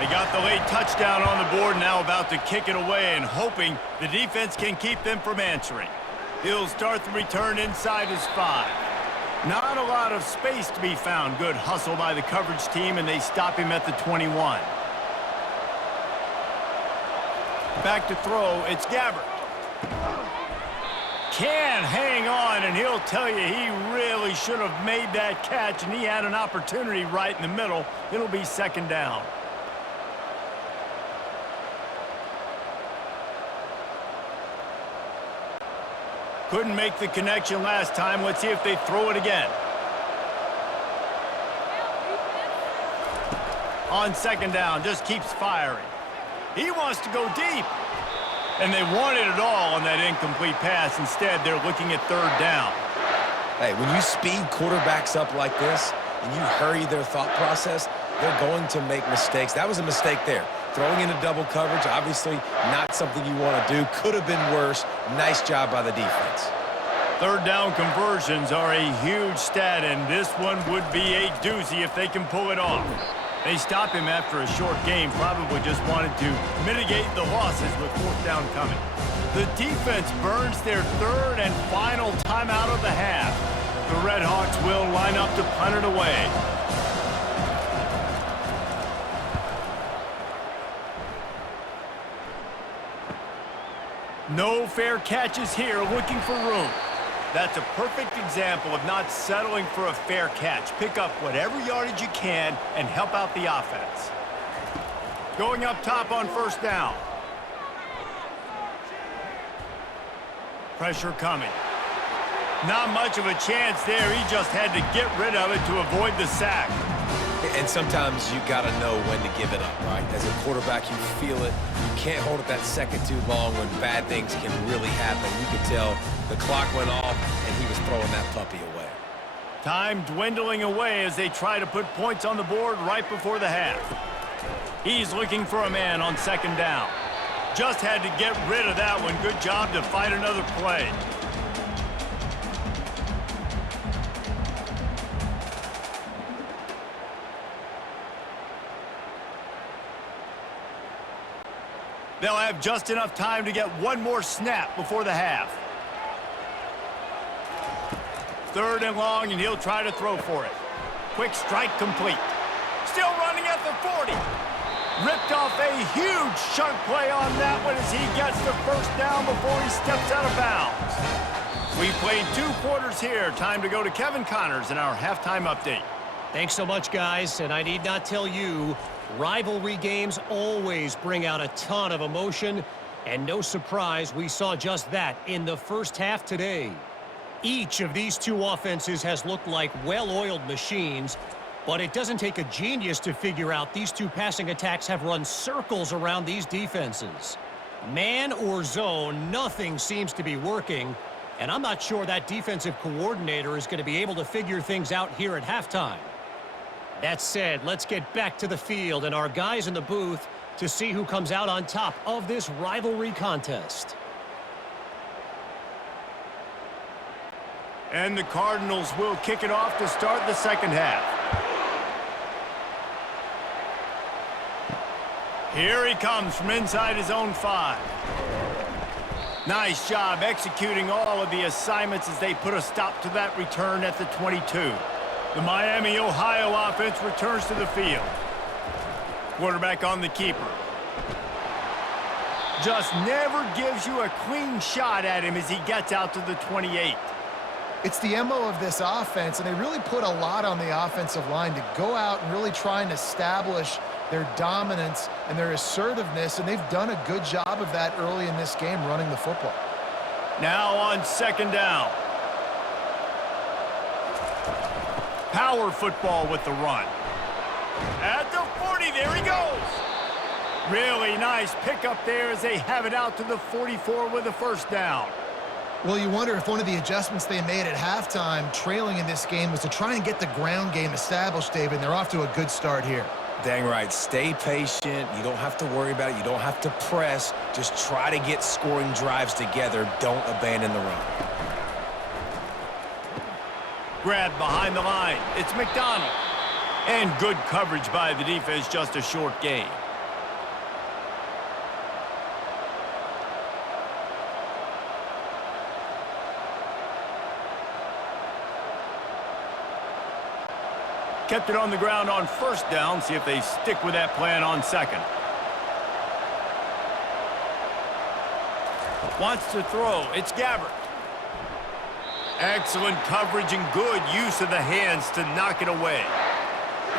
They got the late touchdown on the board, now about to kick it away and hoping the defense can keep them from answering. He'll start the return inside his 5. Not a lot of space to be found. Good hustle by the coverage team, and they stop him at the 21. Back to throw, it's Gabbert. Can hang on, and he'll tell you he really should have made that catch, and he had an opportunity right in the middle. It'll be second down. Couldn't make the connection last time. Let's see if they throw it again. On second down, just keeps firing. He wants to go deep. And they wanted it all on that incomplete pass. Instead, they're looking at third down. Hey, when you speed quarterbacks up like this and you hurry their thought process, they're going to make mistakes. That was a mistake there. Throwing into double coverage, obviously not something you want to do. Could have been worse. Nice job by the defense. Third down conversions are a huge stat, and this one would be a doozy if they can pull it off. They stop him after a short game, probably just wanted to mitigate the losses with fourth down coming. The defense burns their third and final timeout of the half. The Redhawks will line up to punt it away. No fair catches here, looking for room. That's a perfect example of not settling for a fair catch. Pick up whatever yardage you can and help out the offense. Going up top on first down. Pressure coming. Not much of a chance there. He just had to get rid of it to avoid the sack. And sometimes you got to know when to give it up, right? As a quarterback, you feel it. You can't hold it that second too long when bad things can really happen. You could tell the clock went off, and he was throwing that puppy away. Time dwindling away as they try to put points on the board right before the half. He's looking for a man on second down. Just had to get rid of that one. Good job to fight another play. They'll have just enough time to get one more snap before the half. Third and long, and he'll try to throw for it. Quick strike complete. Still running at the 40. Ripped off a huge chunk play on that one as he gets the first down before he steps out of bounds. We played 2 quarters here. Time to go to Kevin Connors in our halftime update. Thanks so much, guys, and I need not tell you, rivalry games always bring out a ton of emotion, and no surprise, we saw just that in the first half today. Each of these 2 offenses has looked like well-oiled machines, but it doesn't take a genius to figure out these 2 passing attacks have run circles around these defenses. Man or zone, nothing seems to be working, and I'm not sure that defensive coordinator is going to be able to figure things out here at halftime. That said, let's get back to the field and our guys in the booth to see who comes out on top of this rivalry contest. And the Cardinals will kick it off to start the second half. Here he comes from inside his own 5. Nice job executing all of the assignments as they put a stop to that return at the 22. The Miami, Ohio offense returns to the field. Quarterback on the keeper. Just never gives you a clean shot at him as he gets out to the 28. It's the MO of this offense, and they really put a lot on the offensive line to go out and really try and establish their dominance and their assertiveness, and they've done a good job of that early in this game running the football. Now on 2nd down. Power football with the run. At the 40, there he goes. Really nice pickup there as they have it out to the 44 with a 1st down. Well, you wonder if one of the adjustments they made at halftime, trailing in this game, was to try and get the ground game established, David, and they're off to a good start here. Dang right. Stay patient. You don't have to worry about it. You don't have to press. Just try to get scoring drives together. Don't abandon the run. Grabbed behind the line. It's McDonald. And good coverage by the defense, just a short gain. Kept it on the ground on 1st down. See if they stick with that plan on 2nd. Wants to throw. It's Gabbert. Excellent coverage and good use of the hands to knock it away.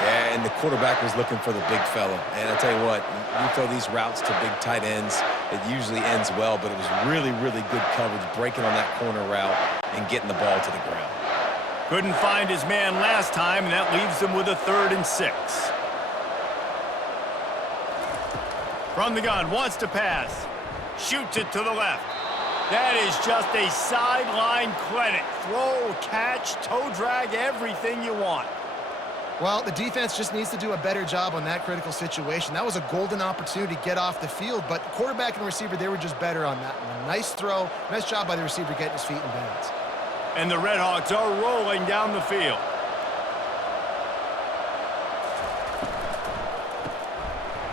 Yeah, and the quarterback was looking for the big fella. And I tell you what, you throw these routes to big tight ends, it usually ends well, but it was really, really good coverage, breaking on that corner route and getting the ball to the ground. Couldn't find his man last time, and that leaves them with a 3rd and 6. From the gun, wants to pass. Shoots it to the left. That is just a sideline clinic. Throw, catch, toe drag, everything you want. Well, the defense just needs to do a better job on that critical situation. That was a golden opportunity to get off the field, but the quarterback and the receiver, they were just better on that one. Nice throw. Nice job by the receiver getting his feet in bounds. And the Redhawks are rolling down the field.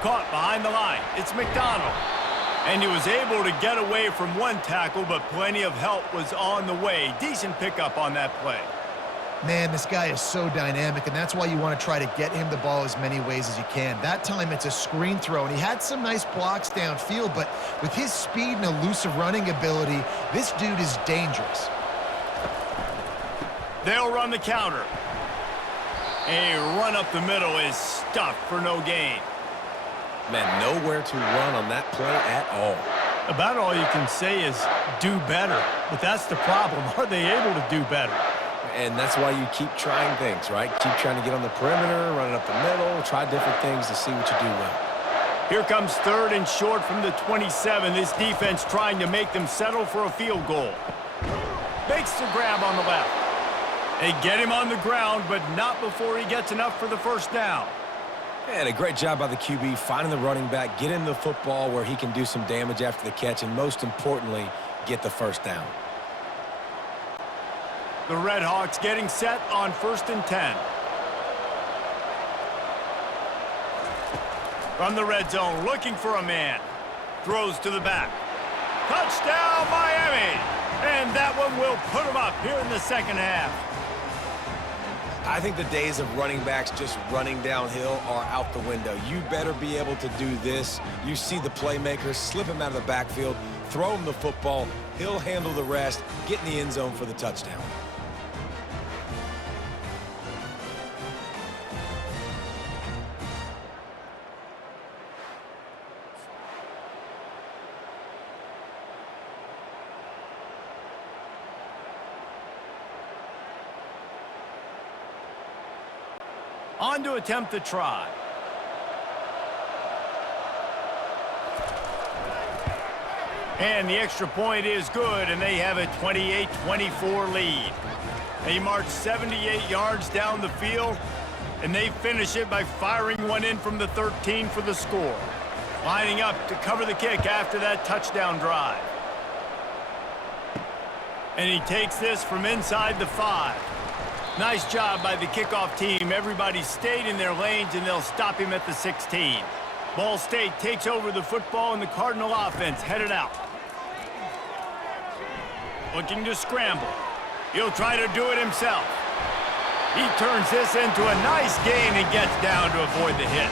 Caught behind the line. It's McDonald. And he was able to get away from one tackle, but plenty of help was on the way. Decent pickup on that play. Man, this guy is so dynamic, and that's why you want to try to get him the ball as many ways as you can. That time, it's a screen throw, and he had some nice blocks downfield, but with his speed and elusive running ability, this dude is dangerous. They'll run the counter. A run up the middle is stuffed for no gain. Man, nowhere to run on that play at all. About all you can say is do better. But that's the problem. Are they able to do better? And that's why you keep trying things, right? Keep trying to get on the perimeter, run it up the middle, try different things to see what you do well. Here comes 3rd and short from the 27. This defense trying to make them settle for a field goal. Makes the grab on the left. They get him on the ground, but not before he gets enough for the 1st down. And a great job by the QB, finding the running back, get him the football where he can do some damage after the catch, and most importantly, get the 1st down. The Redhawks getting set on 1st and 10. From the red zone, looking for a man. Throws to the back. Touchdown, Miami! And that one will put them up here in the 2nd half. I think the days of running backs just running downhill are out the window. You better be able to do this. You see the playmakers, slip him out of the backfield, throw him the football, he'll handle the rest, get in the end zone for the touchdown. On to attempt the try. And the extra point is good, and they have a 28-24 lead. They march 78 yards down the field, and they finish it by firing one in from the 13 for the score. Lining up to cover the kick after that touchdown drive. And he takes this from inside the 5. Nice job by the kickoff team. Everybody stayed in their lanes, and they'll stop him at the 16. Ball State takes over the football and the Cardinal offense headed out. Looking to scramble. He'll try to do it himself. He turns this into a nice gain and gets down to avoid the hit.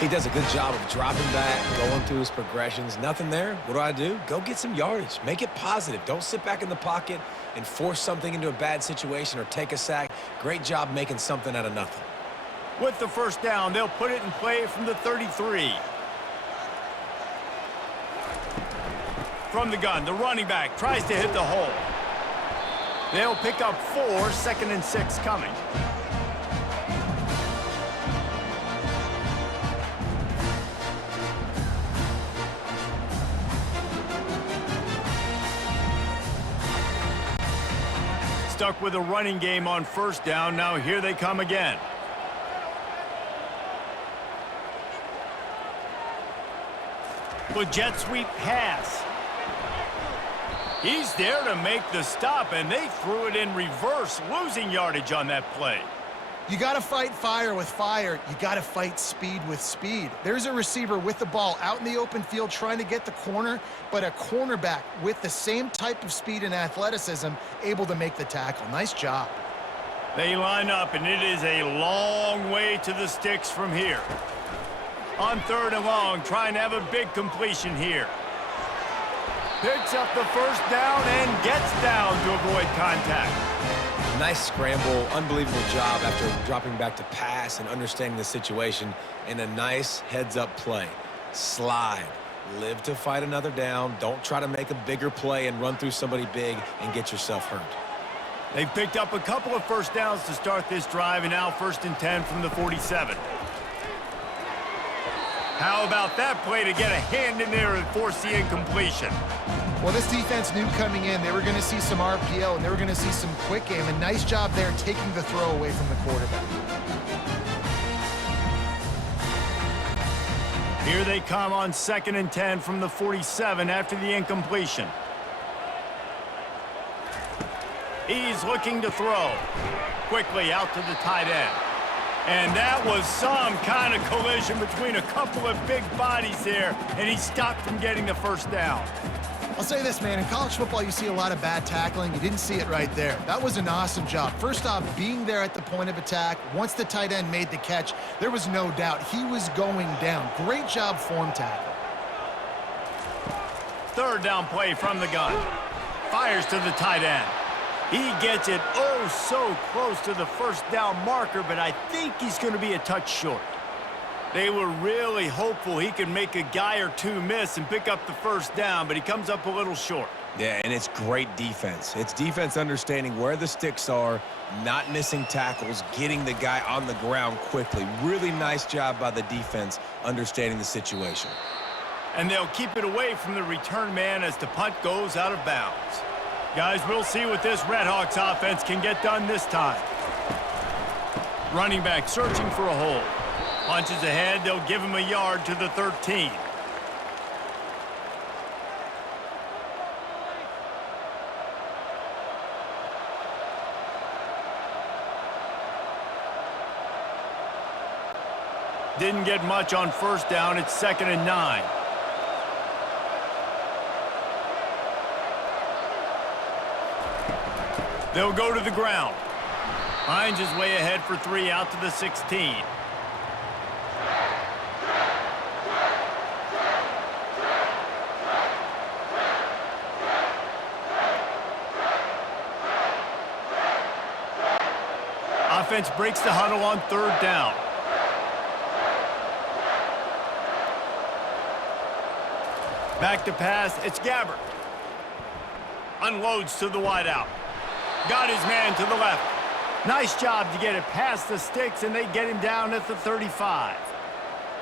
He does a good job of dropping back, going through his progressions. Nothing there. What do? Go get some yardage. Make it positive. Don't sit back in the pocket and force something into a bad situation or take a sack. Great job making something out of nothing. With the first down, they'll put it in play from the 33. From the gun, the running back tries to hit the hole. They'll pick up 4, 2nd and 6 coming. Stuck with a running game on first down. Now here they come again. With jet sweep pass. He's there to make the stop, and they threw it in reverse, losing yardage on that play. You got to fight fire with fire. You got to fight speed with speed. There's a receiver with the ball out in the open field trying to get the corner, but a cornerback with the same type of speed and athleticism able to make the tackle. Nice job. They line up, and it is a long way to the sticks from here. On 3rd and long, trying to have a big completion here. Picks up the first down and gets down to avoid contact. Nice scramble, unbelievable job after dropping back to pass and understanding the situation, and a nice heads-up play. Slide. Live to fight another down. Don't try to make a bigger play and run through somebody big and get yourself hurt. They've picked up a couple of first downs to start this drive, and now 1st and 10 from the 47. How about that play to get a hand in there and force the incompletion? Well, this defense knew coming in they were going to see some RPO and they were going to see some quick game. A nice job there taking the throw away from the quarterback. Here they come on 2nd and 10 from the 47 after the incompletion. He's looking to throw. Quickly out to the tight end. And that was some kind of collision between a couple of big bodies there, and he stopped from getting the first down. I'll say this, man. In college football, you see a lot of bad tackling. You didn't see it right there. That was an awesome job. First off, being there at the point of attack. Once the tight end made the catch, there was no doubt he was going down. Great job form tackle. 3rd down play from the gun. Fires to the tight end. He gets it oh so close to the first down marker, but I think he's going to be a touch short. They were really hopeful he could make a guy or two miss and pick up the first down, but he comes up a little short. Yeah, and it's great defense. It's defense understanding where the sticks are, not missing tackles, getting the guy on the ground quickly. Really nice job by the defense understanding the situation. And they'll keep it away from the return man as the punt goes out of bounds. Guys, we'll see what this Redhawks offense can get done this time. Running back searching for a hole. Punches ahead, they'll give him a yard to the 13. Didn't get much on first down. It's 2nd and 9. They'll go to the ground. Hines is way ahead for 3 out to the 16. Offense breaks the huddle on 3rd down. Back to pass, it's Gabbert. Unloads to the wideout. Got his man to the left. Nice job to get it past the sticks, and they get him down at the 35.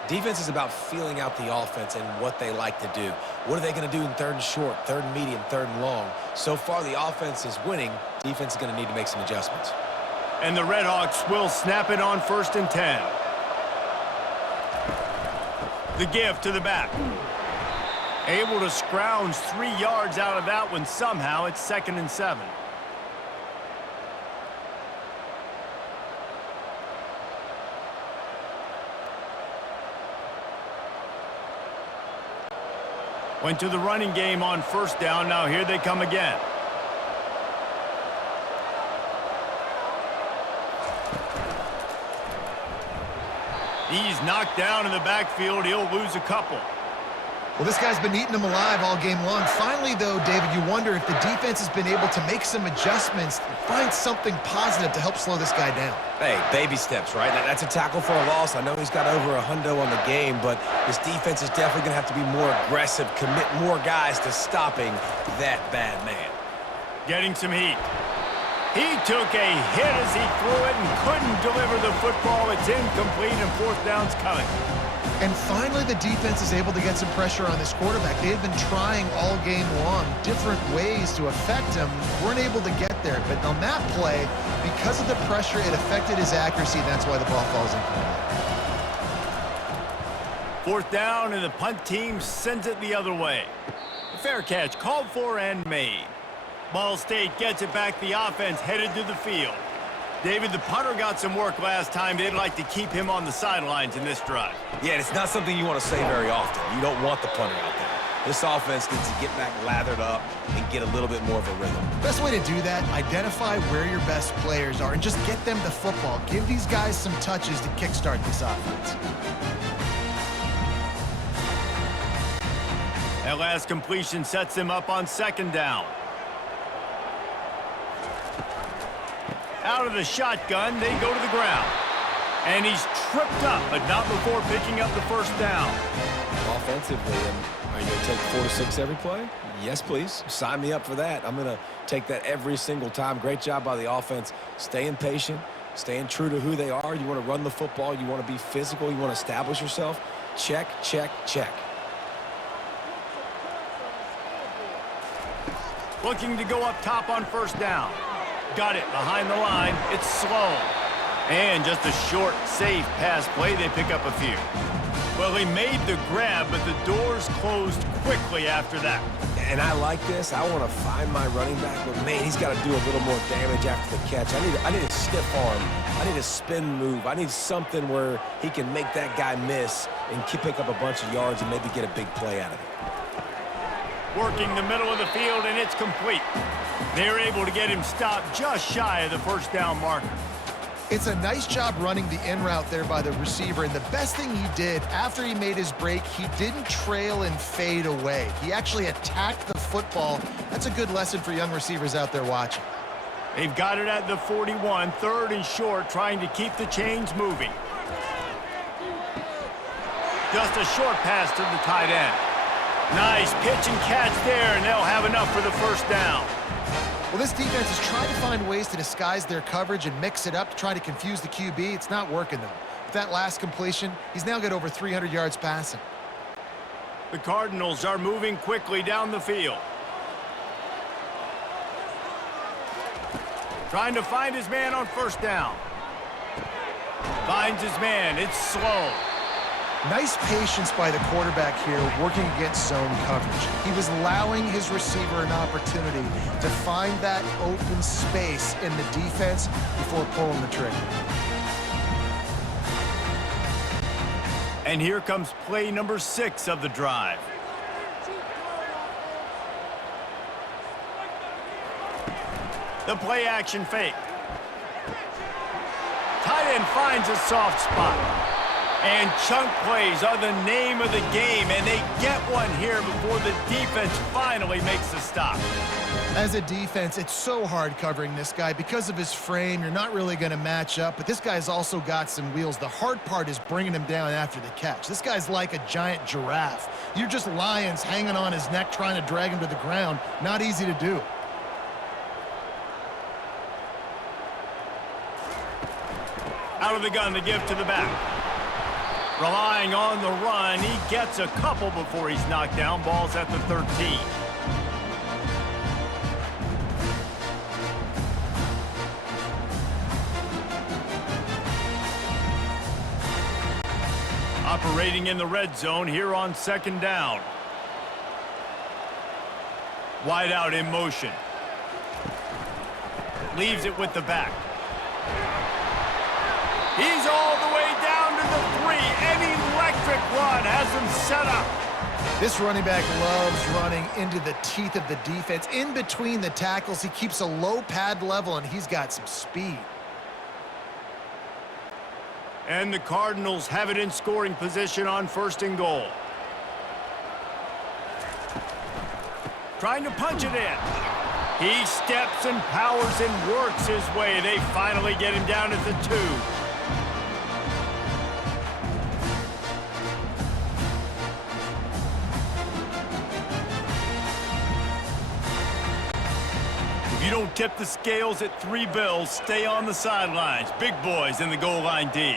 Defense is about feeling out the offense and what they like to do. What are they going to do in 3rd and short, 3rd and medium, 3rd and long? So far, the offense is winning. Defense is going to need to make some adjustments. And the Redhawks will snap it on 1st and 10. The give to the back. Able to scrounge 3 yards out of that one somehow. It's 2nd and 7. Went to the running game on first down. Now here they come again. He's knocked down in the backfield. He'll lose a couple. Well, this guy's been eating them alive all game long. Finally, though, David, you wonder if the defense has been able to make some adjustments, find something positive to help slow this guy down. Hey, baby steps, right? That's a tackle for a loss. I know he's got over a hundo on the game, but this defense is definitely going to have to be more aggressive, commit more guys to stopping that bad man. Getting some heat. He took a hit as he threw it and couldn't deliver the football. It's incomplete and fourth down's coming. And finally, the defense is able to get some pressure on this quarterback. They had been trying all game long different ways to affect him. Weren't able to get there. But on that play, because of the pressure, it affected his accuracy. That's why the ball falls incomplete. Fourth down, and the punt team sends it the other way. Fair catch called for and made. Ball State gets it back. The offense headed to the field. David, the punter got some work last time. They'd like to keep him on the sidelines in this drive. Yeah, it's not something you want to say very often. You don't want the punter out there. This offense needs to get back lathered up and get a little bit more of a rhythm. Best way to do that, identify where your best players are and just get them the football. Give these guys some touches to kickstart this offense. That last completion sets him up on second down. Out of the shotgun, they go to the ground. And he's tripped up, but not before picking up the first down. Offensively, are you going to take 4 to 6 every play? Yes, please. Sign me up for that. I'm going to take that every single time. Great job by the offense. Staying patient, staying true to who they are. You want to run the football. You want to be physical. You want to establish yourself. Check, check, check. Looking to go up top on first down. Got it behind the line. It's slow. And just a short, safe pass play. They pick up a few. Well, he made the grab, but the doors closed quickly after that. And I like this. I want to find my running back, but, man, he's got to do a little more damage after the catch. I need a stiff arm. I need a spin move. I need something where he can make that guy miss and pick up a bunch of yards and maybe get a big play out of it. Working the middle of the field, and it's complete. They're able to get him stopped just shy of the first down marker. It's a nice job running the in route there by the receiver, and the best thing he did after he made his break, he didn't trail and fade away. He actually attacked the football. That's a good lesson for young receivers out there watching. They've got it at the 41, third and short, trying to keep the chains moving. Just a short pass to the tight end. Nice pitch and catch there, and they'll have enough for the first down. Well, this defense is trying to find ways to disguise their coverage and mix it up to try to confuse the QB. It's not working, though. With that last completion, he's now got over 300 yards passing. The Cardinals are moving quickly down the field. Trying to find his man on first down. Finds his man. It's slow. Nice patience by the quarterback here working against zone coverage. He was allowing his receiver an opportunity to find that open space in the defense before pulling the trigger. And here comes play number 6 of the drive. The play action fake. Tight end finds a soft spot. And chunk plays are the name of the game, and they get one here before the defense finally makes the stop. As a defense, it's so hard covering this guy. Because of his frame, you're not really going to match up, but this guy's also got some wheels. The hard part is bringing him down after the catch. This guy's like a giant giraffe. You're just lions hanging on his neck trying to drag him to the ground. Not easy to do. Out of the gun to give to the back. Relying on the run, he gets a couple before he's knocked down. Ball's at the 13. Operating in the red zone here on second down. Wide out in motion. Leaves it with the back. He's all the way down to the 3. An electric run has him set up. This running back loves running into the teeth of the defense. In between the tackles, he keeps a low pad level, and he's got some speed. And the Cardinals have it in scoring position on 1st and goal. Trying to punch it in. He steps and powers and works his way. They finally get him down at the 2. If you don't tip the scales at 3 bills, stay on the sidelines. Big boys in the goal line D.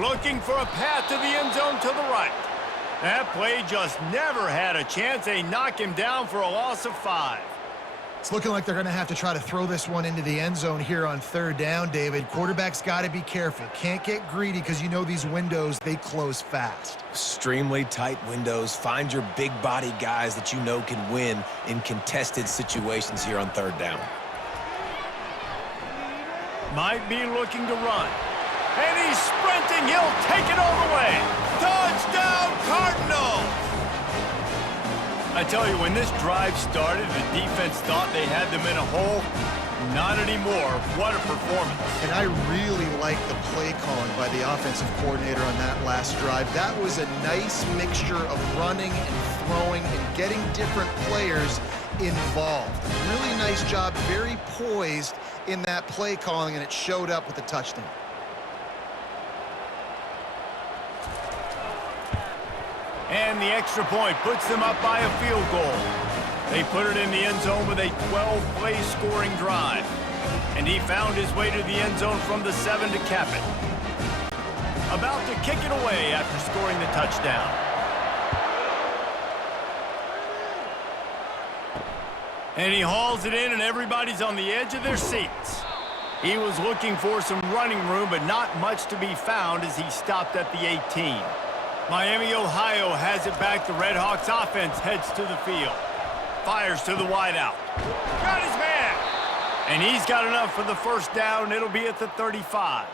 Looking for a path to the end zone to the right. That play just never had a chance. They knock him down for a loss of 5. It's looking like they're going to have to try to throw this one into the end zone here on 3rd down, David. Quarterback's got to be careful. Can't get greedy because you know these windows, they close fast. Extremely tight windows. Find your big body guys that you know can win in contested situations here on 3rd down. Might be looking to run. And he's sprinting. He'll take it all the way. Touchdown, Cardinals! I tell you, when this drive started, the defense thought they had them in a hole. Not anymore. What a performance. And I really like the play calling by the offensive coordinator on that last drive. That was a nice mixture of running and throwing and getting different players involved. Really nice job, very poised in that play calling, and it showed up with a touchdown. And the extra point puts them up by a field goal. They put it in the end zone with a 12-play scoring drive. And he found his way to the end zone from the 7 to cap it. About to kick it away after scoring the touchdown. And he hauls it in, and everybody's on the edge of their seats. He was looking for some running room, but not much to be found as he stopped at the 18. Miami, Ohio has it back. The Redhawks offense heads to the field. Fires to the wideout. Got his man. And he's got enough for the 1st down. It'll be at the 35.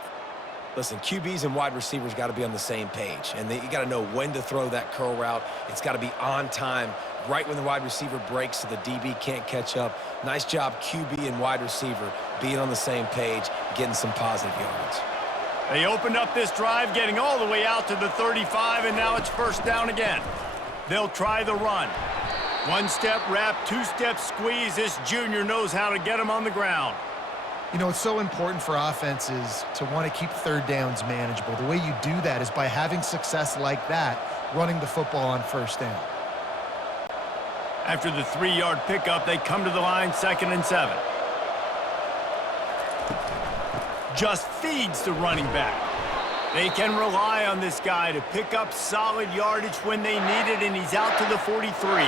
Listen, QBs and wide receivers got to be on the same page. And you got to know when to throw that curl route. It's got to be on time, right when the wide receiver breaks so the DB can't catch up. Nice job, QB and wide receiver, being on the same page, getting some positive yards. They opened up this drive, getting all the way out to the 35, and now it's 1st down again. They'll try the run. 1-step wrap, 2-step squeeze. This junior knows how to get him on the ground. You know, it's so important for offenses to want to keep 3rd downs manageable. The way you do that is by having success like that, running the football on 1st down. After the 3-yard pickup, they come to the line, 2nd and 7. Just feeds the running back. They can rely on this guy to pick up solid yardage when they need it, and he's out to the 43.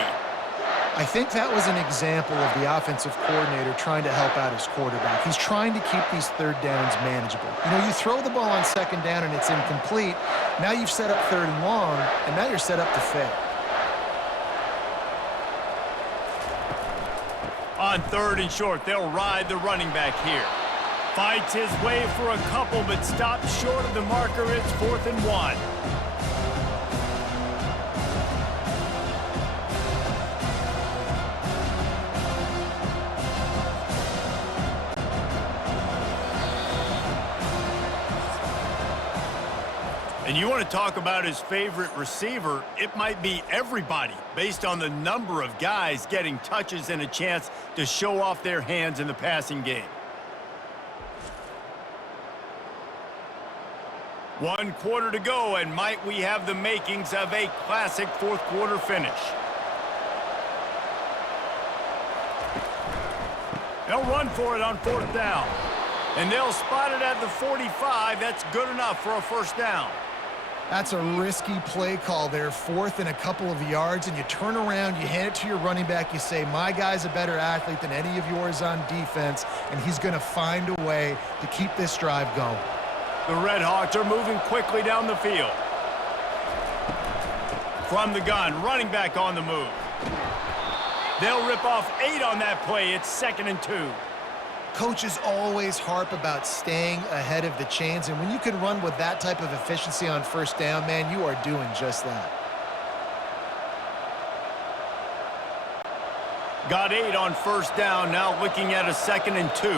I think that was an example of the offensive coordinator trying to help out his quarterback. He's trying to keep these 3rd downs manageable. You know, you throw the ball on 2nd down and it's incomplete. Now you've set up 3rd and long, and now you're set up to fail. On 3rd and short, they'll ride the running back here. Fights his way for a couple, but stops short of the marker. It's 4th and 1. And you want to talk about his favorite receiver, it might be everybody, based on the number of guys getting touches and a chance to show off their hands in the passing game. 1 quarter to go, and might we have the makings of a classic 4th quarter finish. They'll run for it on 4th down. And they'll spot it at the 45. That's good enough for a 1st down. That's a risky play call there, 4th and a couple of yards, and you turn around, you hand it to your running back, you say, my guy's a better athlete than any of yours on defense, and he's going to find a way to keep this drive going. The Redhawks are moving quickly down the field. From the gun, running back on the move. They'll rip off 8 on that play. It's 2nd and 2. Coaches always harp about staying ahead of the chains, and when you can run with that type of efficiency on first down, man, you are doing just that. Got 8 on first down, now looking at a 2nd and 2.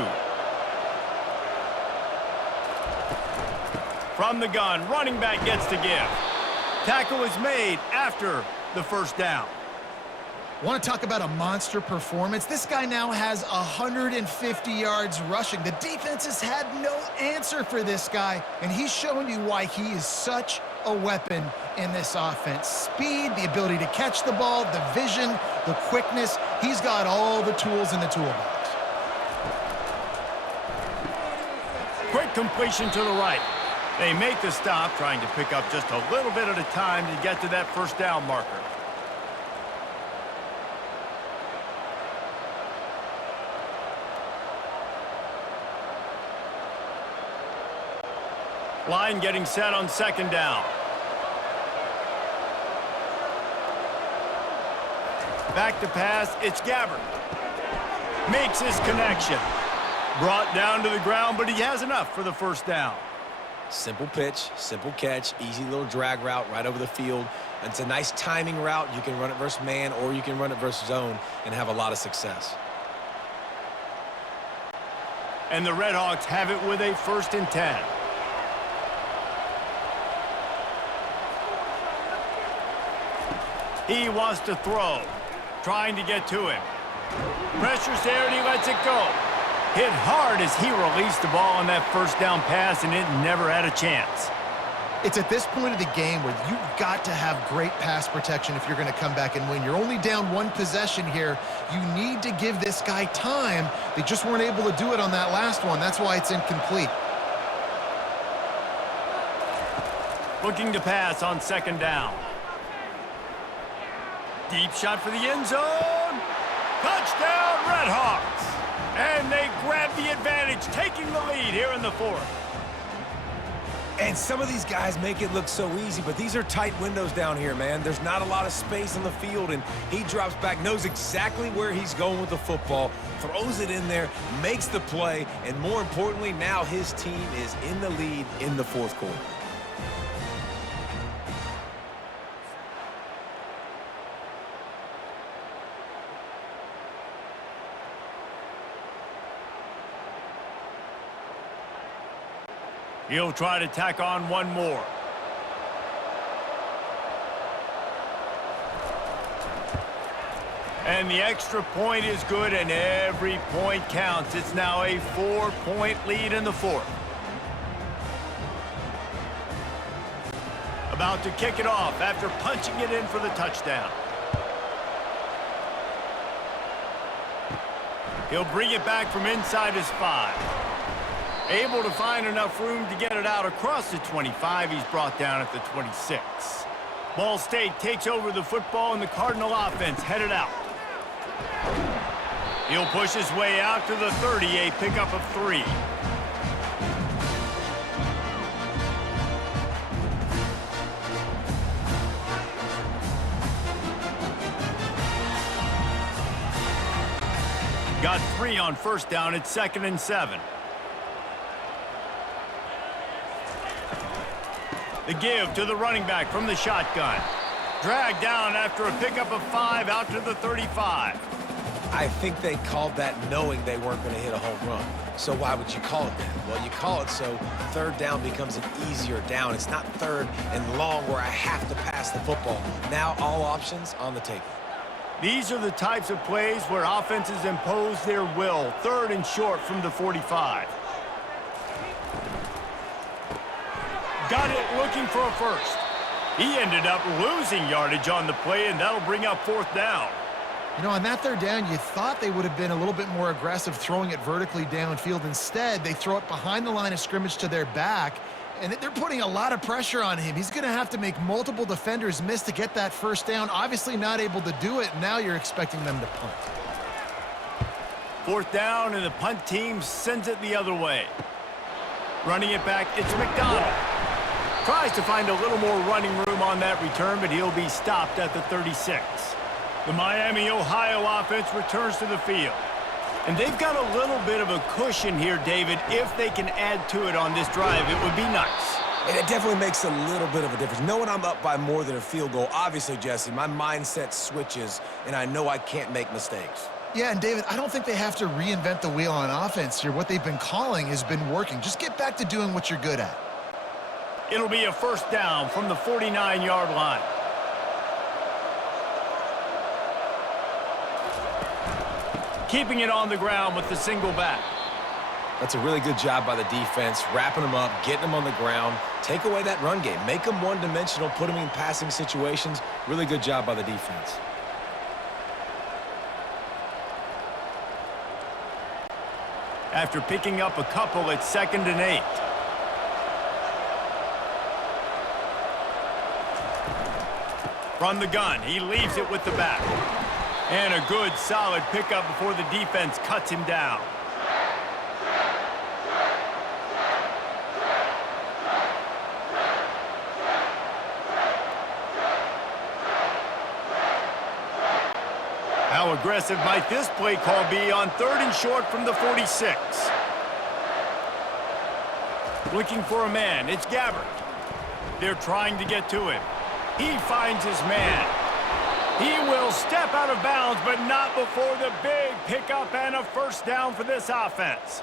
From the gun, running back gets to give. Tackle is made after the first down. Want to talk about a monster performance? This guy now has 150 yards rushing. The defense has had no answer for this guy, and he's showing you why he is such a weapon in this offense. Speed, the ability to catch the ball, the vision, the quickness. He's got all the tools in the toolbox. Quick completion to the right. They make the stop, trying to pick up just a little bit at a time to get to that first down marker. Line getting set on 2nd down. Back to pass, it's Gabbert. Makes his connection. Brought down to the ground, but he has enough for the first down. Simple pitch, simple catch, easy little drag route right over the field. It's a nice timing route. You can run it versus man, or you can run it versus zone and have a lot of success. And the Redhawks have it with a 1st and 10. He wants to throw, trying to get to him. Pressure's there and he lets it go. Hit hard as he released the ball on that first down pass, and it never had a chance. It's at this point of the game where you've got to have great pass protection if you're going to come back and win. You're only down 1 possession here. You need to give this guy time. They just weren't able to do it on that last one. That's why it's incomplete. Looking to pass on 2nd down. Deep shot for the end zone. Touchdown, Redhawks. And they grab the advantage, taking the lead here in the 4th. And some of these guys make it look so easy, but these are tight windows down here, man. There's not a lot of space on the field, and he drops back, knows exactly where he's going with the football, throws it in there, makes the play, and more importantly, now his team is in the lead in the 4th quarter. He'll try to tack on one more. And the extra point is good, and every point counts. It's now a 4-point lead in the 4th. About to kick it off after punching it in for the touchdown. He'll bring it back from inside his 5. Able to find enough room to get it out across the 25. He's brought down at the 26. Ball State takes over the football, and the Cardinal offense headed out. He'll push his way out to the 30, a pickup of 3. Got 3 on first down. It's 2nd and 7. The give to the running back from the shotgun. Dragged down after a pickup of 5 out to the 35. I think they called that knowing they weren't going to hit a home run. So why would you call it that? Well, you call it so 3rd down becomes an easier down. It's not 3rd and long where I have to pass the football. Now all options on the table. These are the types of plays where offenses impose their will. 3rd and short from the 45. Got it looking for a first. He ended up losing yardage on the play, and that'll bring up 4th down. You know, on that 3rd down, you thought they would have been a little bit more aggressive throwing it vertically downfield. Instead, they throw it behind the line of scrimmage to their back, and they're putting a lot of pressure on him. He's going to have to make multiple defenders miss to get that first down. Obviously not able to do it. Now you're expecting them to punt. 4th down, and the punt team sends it the other way. Running it back, it's McDonald. Tries to find a little more running room on that return, but he'll be stopped at the 36. The Miami, Ohio offense returns to the field. And they've got a little bit of a cushion here, David. If they can add to it on this drive, it would be nice. And it definitely makes a little bit of a difference. Knowing I'm up by more than a field goal, obviously, Jesse, my mindset switches, and I know I can't make mistakes. Yeah, and David, I don't think they have to reinvent the wheel on offense here. What they've been calling has been working. Just get back to doing what you're good at. It'll be a first down from the 49-yard line. Keeping it on the ground with the single back. That's a really good job by the defense, wrapping them up, getting them on the ground. Take away that run game. Make them one-dimensional, put them in passing situations. Really good job by the defense. After picking up a couple, it's 2nd and 8. From the gun, he leaves it with the back. And a good, solid pickup before the defense cuts him down. How aggressive might this play call be on 3rd and short from the 46? Looking for a man. It's Gabbert. They're trying to get to him. He finds his man. He will step out of bounds, but not before the big pickup and a first down for this offense.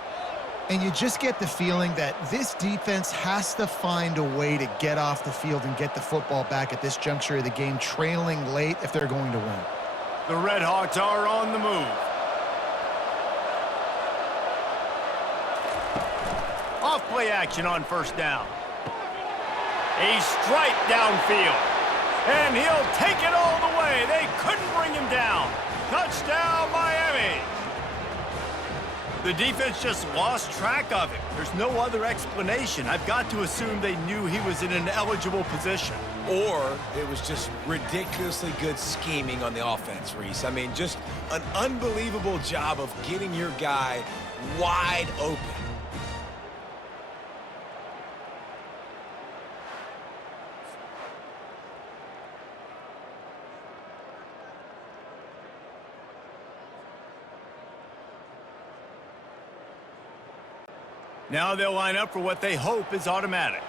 And you just get the feeling that this defense has to find a way to get off the field and get the football back at this juncture of the game, trailing late if they're going to win. The Redhawks are on the move. Off play action on first down. A strike downfield. And he'll take it all the way. They couldn't bring him down. Touchdown, Miami. The defense just lost track of him. There's no other explanation. I've got to assume they knew he was in an eligible position. Or it was just ridiculously good scheming on the offense, Reese. I mean, just an unbelievable job of getting your guy wide open. Now they'll line up for what they hope is automatic.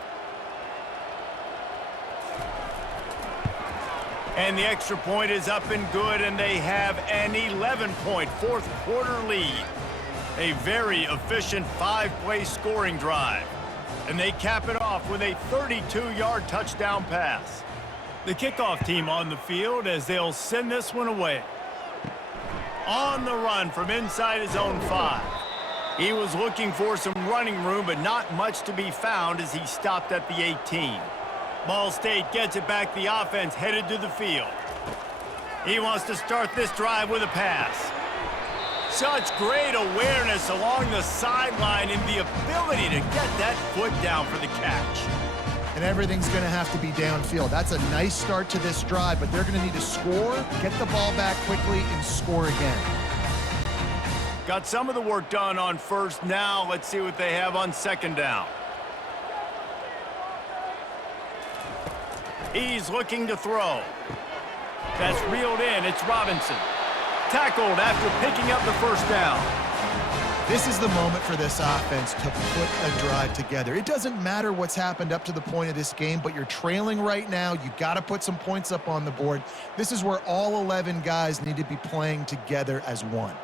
And the extra point is up and good, and they have an 11-point fourth-quarter lead. A very efficient 5-play scoring drive. And they cap it off with a 32-yard touchdown pass. The kickoff team on the field as they'll send this one away. On the run from inside his own 5. He was looking for some running room, but not much to be found as he stopped at the 18. Ball State gets it back. The offense headed to the field. He wants to start this drive with a pass. Such great awareness along the sideline and the ability to get that foot down for the catch. And everything's going to have to be downfield. That's a nice start to this drive, but they're going to need to score, get the ball back quickly, and score again. Got some of the work done on first. Now let's see what they have on 2nd down. He's looking to throw. That's reeled in. It's Robinson. Tackled after picking up the first down. This is the moment for this offense to put a drive together. It doesn't matter what's happened up to the point of this game, but you're trailing right now. You got to put some points up on the board. This is where all 11 guys need to be playing together as one.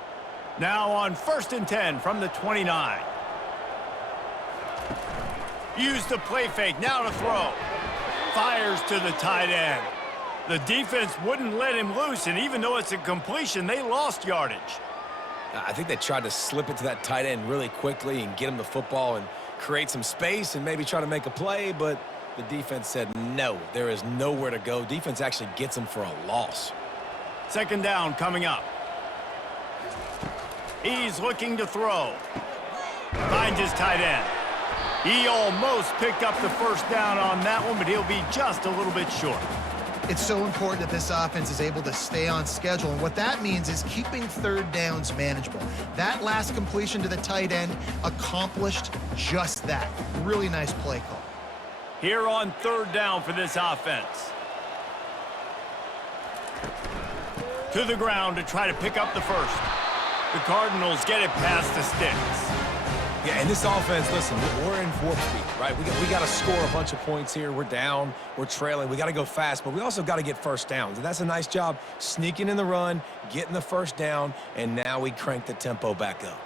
Now on 1st and 10 from the 29. Use the play fake. Now to throw. Fires to the tight end. The defense wouldn't let him loose, and even though it's a completion, they lost yardage. I think they tried to slip it to that tight end really quickly and get him the football and create some space and maybe try to make a play, but the defense said no, there is nowhere to go. Defense actually gets him for a loss. 2nd down coming up. He's looking to throw. Finds his tight end. He almost picked up the first down on that one, but he'll be just a little bit short. It's so important that this offense is able to stay on schedule, and what that means is keeping 3rd downs manageable. That last completion to the tight end accomplished just that. Really nice play call. Here on 3rd down for this offense. To the ground to try to pick up the first. The Cardinals get it past the sticks. Yeah, and this offense, listen, we're in warp speed, right? We got to score a bunch of points here. We're down. We're trailing. We got to go fast, but we also got to get first downs. And that's a nice job sneaking in the run, getting the first down, and now we crank the tempo back up.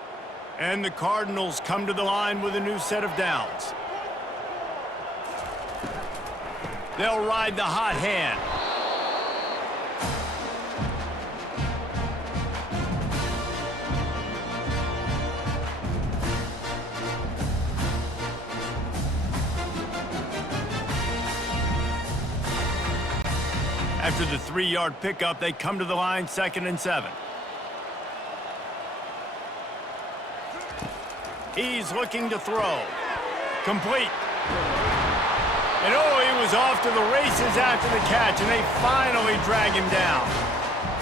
And the Cardinals come to the line with a new set of downs. They'll ride the hot hand. After the 3-yard pickup, they come to the line 2nd and 7. He's looking to throw. Complete. And he was off to the races after the catch, and they finally drag him down.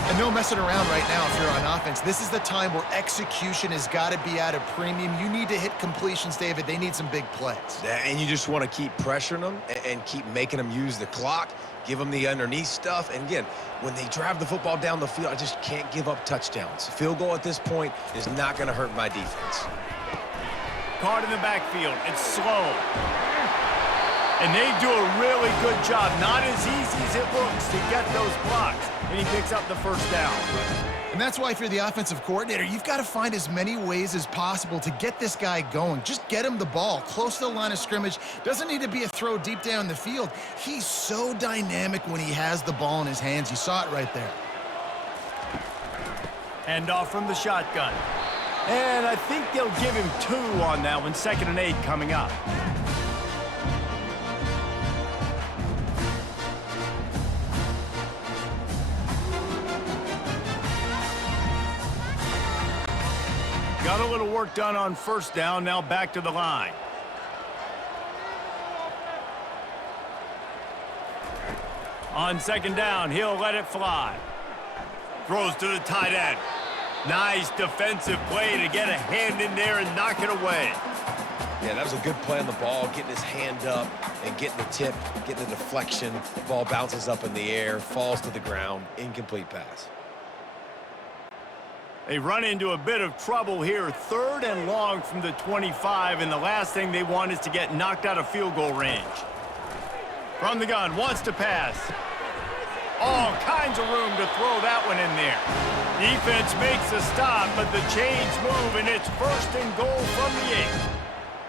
And no messing around right now if you're on offense. This is the time where execution has got to be at a premium. You need to hit completions, David. They need some big plays. And you just want to keep pressuring them and keep making them use the clock, give them the underneath stuff. And again, when they drive the football down the field, I just can't give up touchdowns. Field goal at this point is not going to hurt my defense. Caught in the backfield. It's slow. And they do a really good job. Not as easy as it looks to get those blocks. And he picks up the first down. And that's why if you're the offensive coordinator, you've got to find as many ways as possible to get this guy going. Just get him the ball close to the line of scrimmage. Doesn't need to be a throw deep down the field. He's so dynamic when he has the ball in his hands. You saw it right there. Hand off from the shotgun. And I think they'll give him 2 on that one. 2nd and 8 coming up. Got a little work done on first down. Now back to the line. On 2nd down, he'll let it fly. Throws to the tight end. Nice defensive play to get a hand in there and knock it away. Yeah, that was a good play on the ball, getting his hand up and getting the tip, getting the deflection. The ball bounces up in the air, falls to the ground, incomplete pass. They run into a bit of trouble here. 3rd and long from the 25, and the last thing they want is to get knocked out of field goal range. From the gun, wants to pass. All kinds of room to throw that one in there. Defense makes a stop, but the chains move, and it's 1st and goal from the 8.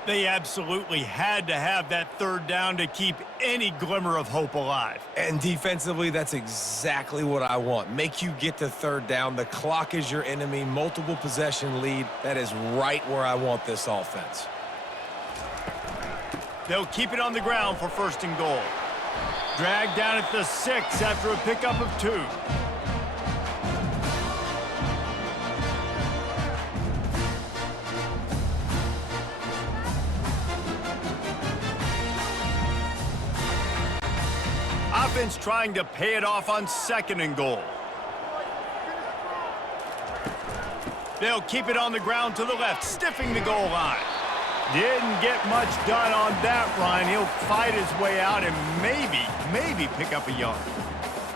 They absolutely had to have that 3rd down to keep any glimmer of hope alive. And defensively, that's exactly what I want. Make you get to 3rd down. The clock is your enemy. Multiple possession lead. That is right where I want this offense. They'll keep it on the ground for 1st and goal. Dragged down at the 6 after a pickup of 2. Offense trying to pay it off on 2nd and goal. They'll keep it on the ground to the left, stiffing the goal line. Didn't get much done on that run. He'll fight his way out and maybe pick up a yard.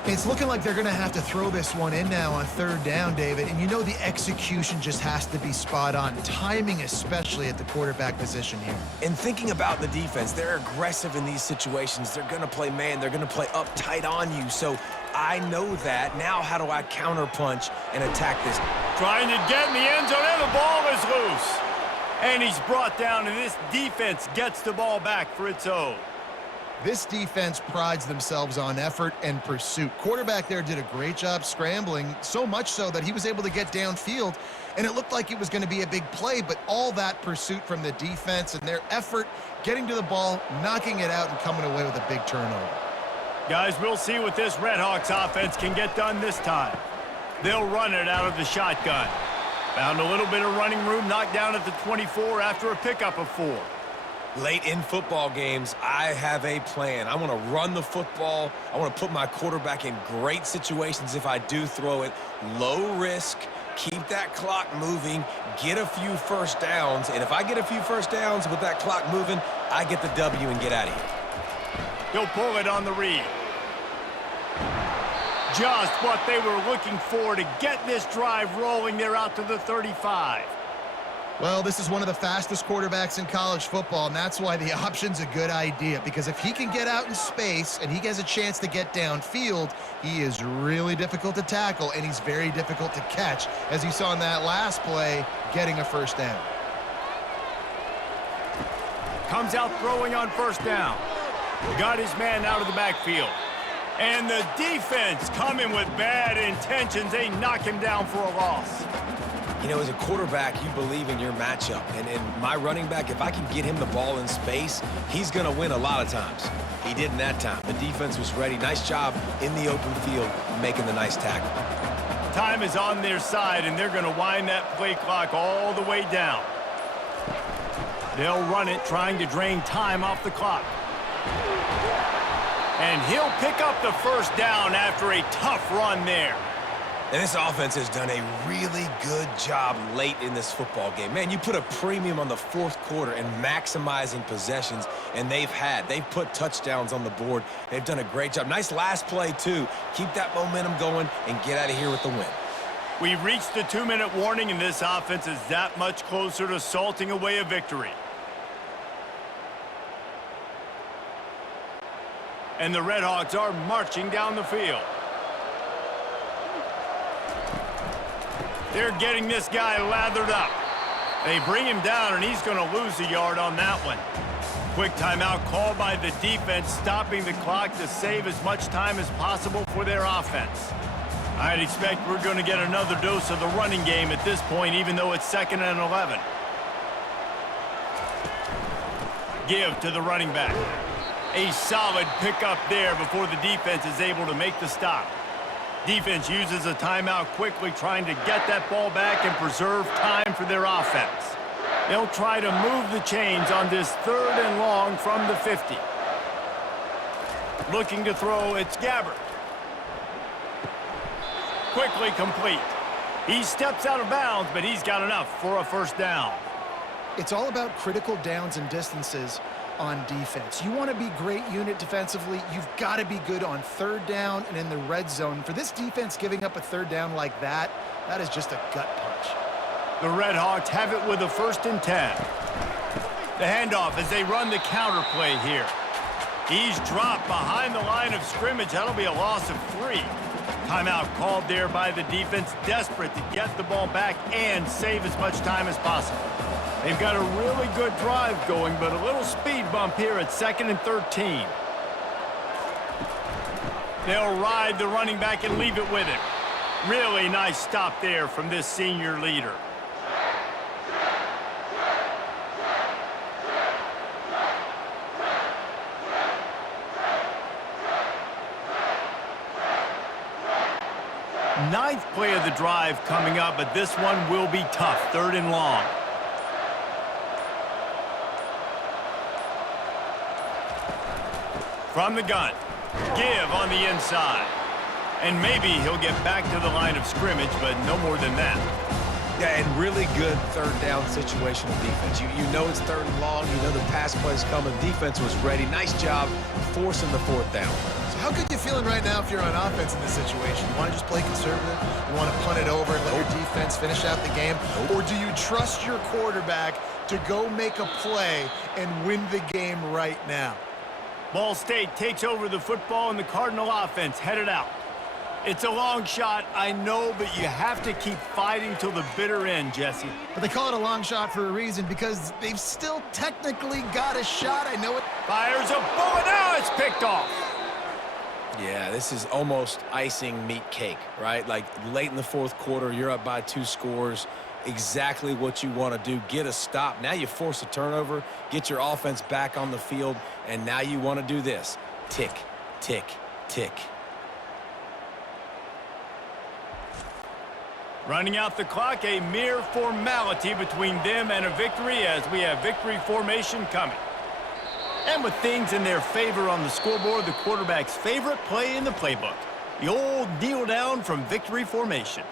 It's looking like they're going to have to throw this one in now on 3rd down, David. And you know the execution just has to be spot on. Timing especially at the quarterback position here. And thinking about the defense, they're aggressive in these situations. They're going to play man. They're going to play up tight on you. So I know that. Now how do I counterpunch and attack this? Trying to get in the end zone, and the ball is loose. And he's brought down, and this defense gets the ball back for its own. This defense prides themselves on effort and pursuit. Quarterback there did a great job scrambling, so much so that he was able to get downfield, and it looked like it was going to be a big play, but all that pursuit from the defense and their effort getting to the ball, knocking it out, and coming away with a big turnover. Guys, we'll see what this Redhawks offense can get done this time. They'll run it out of the shotgun. Found a little bit of running room, knocked down at the 24 after a pickup of 4. Late in football games, I have a plan. I want to run the football. I want to put my quarterback in great situations if I do throw it. Low risk, keep that clock moving, get a few first downs. And if I get a few first downs with that clock moving, I get the W and get out of here. He'll pull it on the read. Just what they were looking for to get this drive rolling there out to the 35. Well, this is one of the fastest quarterbacks in college football, and that's why the option's a good idea, because if he can get out in space and he has a chance to get downfield, he is really difficult to tackle, and he's very difficult to catch, as you saw in that last play, getting a first down. Comes out throwing on first down. Got his man out of the backfield. And the defense coming with bad intentions. They knock him down for a loss. You know, as a quarterback, you believe in your matchup. And my running back, if I can get him the ball in space, he's going to win a lot of times. He didn't that time. The defense was ready. Nice job in the open field making the nice tackle. Time is on their side, and they're going to wind that play clock all the way down. They'll run it, trying to drain time off the clock. And he'll pick up the first down after a tough run there. And this offense has done a really good job late in this football game. Man, you put a premium on the fourth quarter and maximizing possessions, and they've put touchdowns on the board. They've done a great job. Nice last play, too. Keep that momentum going and get out of here with the win. We've reached the 2-minute warning, and this offense is that much closer to salting away a victory. And the Redhawks are marching down the field. They're getting this guy lathered up. They bring him down, and he's going to lose a yard on that one. Quick timeout called by the defense, stopping the clock to save as much time as possible for their offense. I'd expect we're going to get another dose of the running game at this point, even though it's 2nd and 11. Give to the running back. A solid pickup there before the defense is able to make the stop. Defense uses a timeout quickly, trying to get that ball back and preserve time for their offense. They'll try to move the chains on this 3rd and long from the 50. Looking to throw, it's Gabbert. Quickly complete. He steps out of bounds, but he's got enough for a first down. It's all about critical downs and distances on defense. You want to be great unit defensively, you've got to be good on 3rd down and in the red zone. For this defense giving up a 3rd down like that, that is just a gut punch. The Redhawks have it with a 1st and 10. The handoff as they run the counter play here. He's dropped behind the line of scrimmage. That'll be a loss of 3. Timeout called there by the defense, desperate to get the ball back and save as much time as possible. They've got a really good drive going, but a little speed bump here at 2nd and 13. They'll ride the running back and leave it with him. Really nice stop there from this senior leader. Ninth play of the drive coming up, but this one will be tough. 3rd and long. From the gun, give on the inside. And maybe he'll get back to the line of scrimmage, but no more than that. Yeah, and really good 3rd down situational defense. You know it's 3rd and long. You know the pass play's coming. Defense was ready. Nice job forcing the 4th down. So how good you feeling right now if you're on offense in this situation? You want to just play conservative? You want to punt it over and let your defense finish out the game? Or do you trust your quarterback to go make a play and win the game right now? Ball State takes over the football, and the Cardinal offense headed out. It's a long shot, I know, but you have to keep fighting till the bitter end, Jesse. But they call it a long shot for a reason, because they've still technically got a shot. I know it. Fires a bullet. Now it's picked off. Yeah, this is almost icing meat cake, right? Like late in the 4th quarter, you're up by 2 scores. Exactly what you want to do. Get a stop. Now you force a turnover, get your offense back on the field, and now you want to do this. Tick, tick, tick. Running out the clock, a mere formality between them and a victory, as we have victory formation coming. And with things in their favor on the scoreboard, the quarterback's favorite play in the playbook, the old kneel down from victory formation.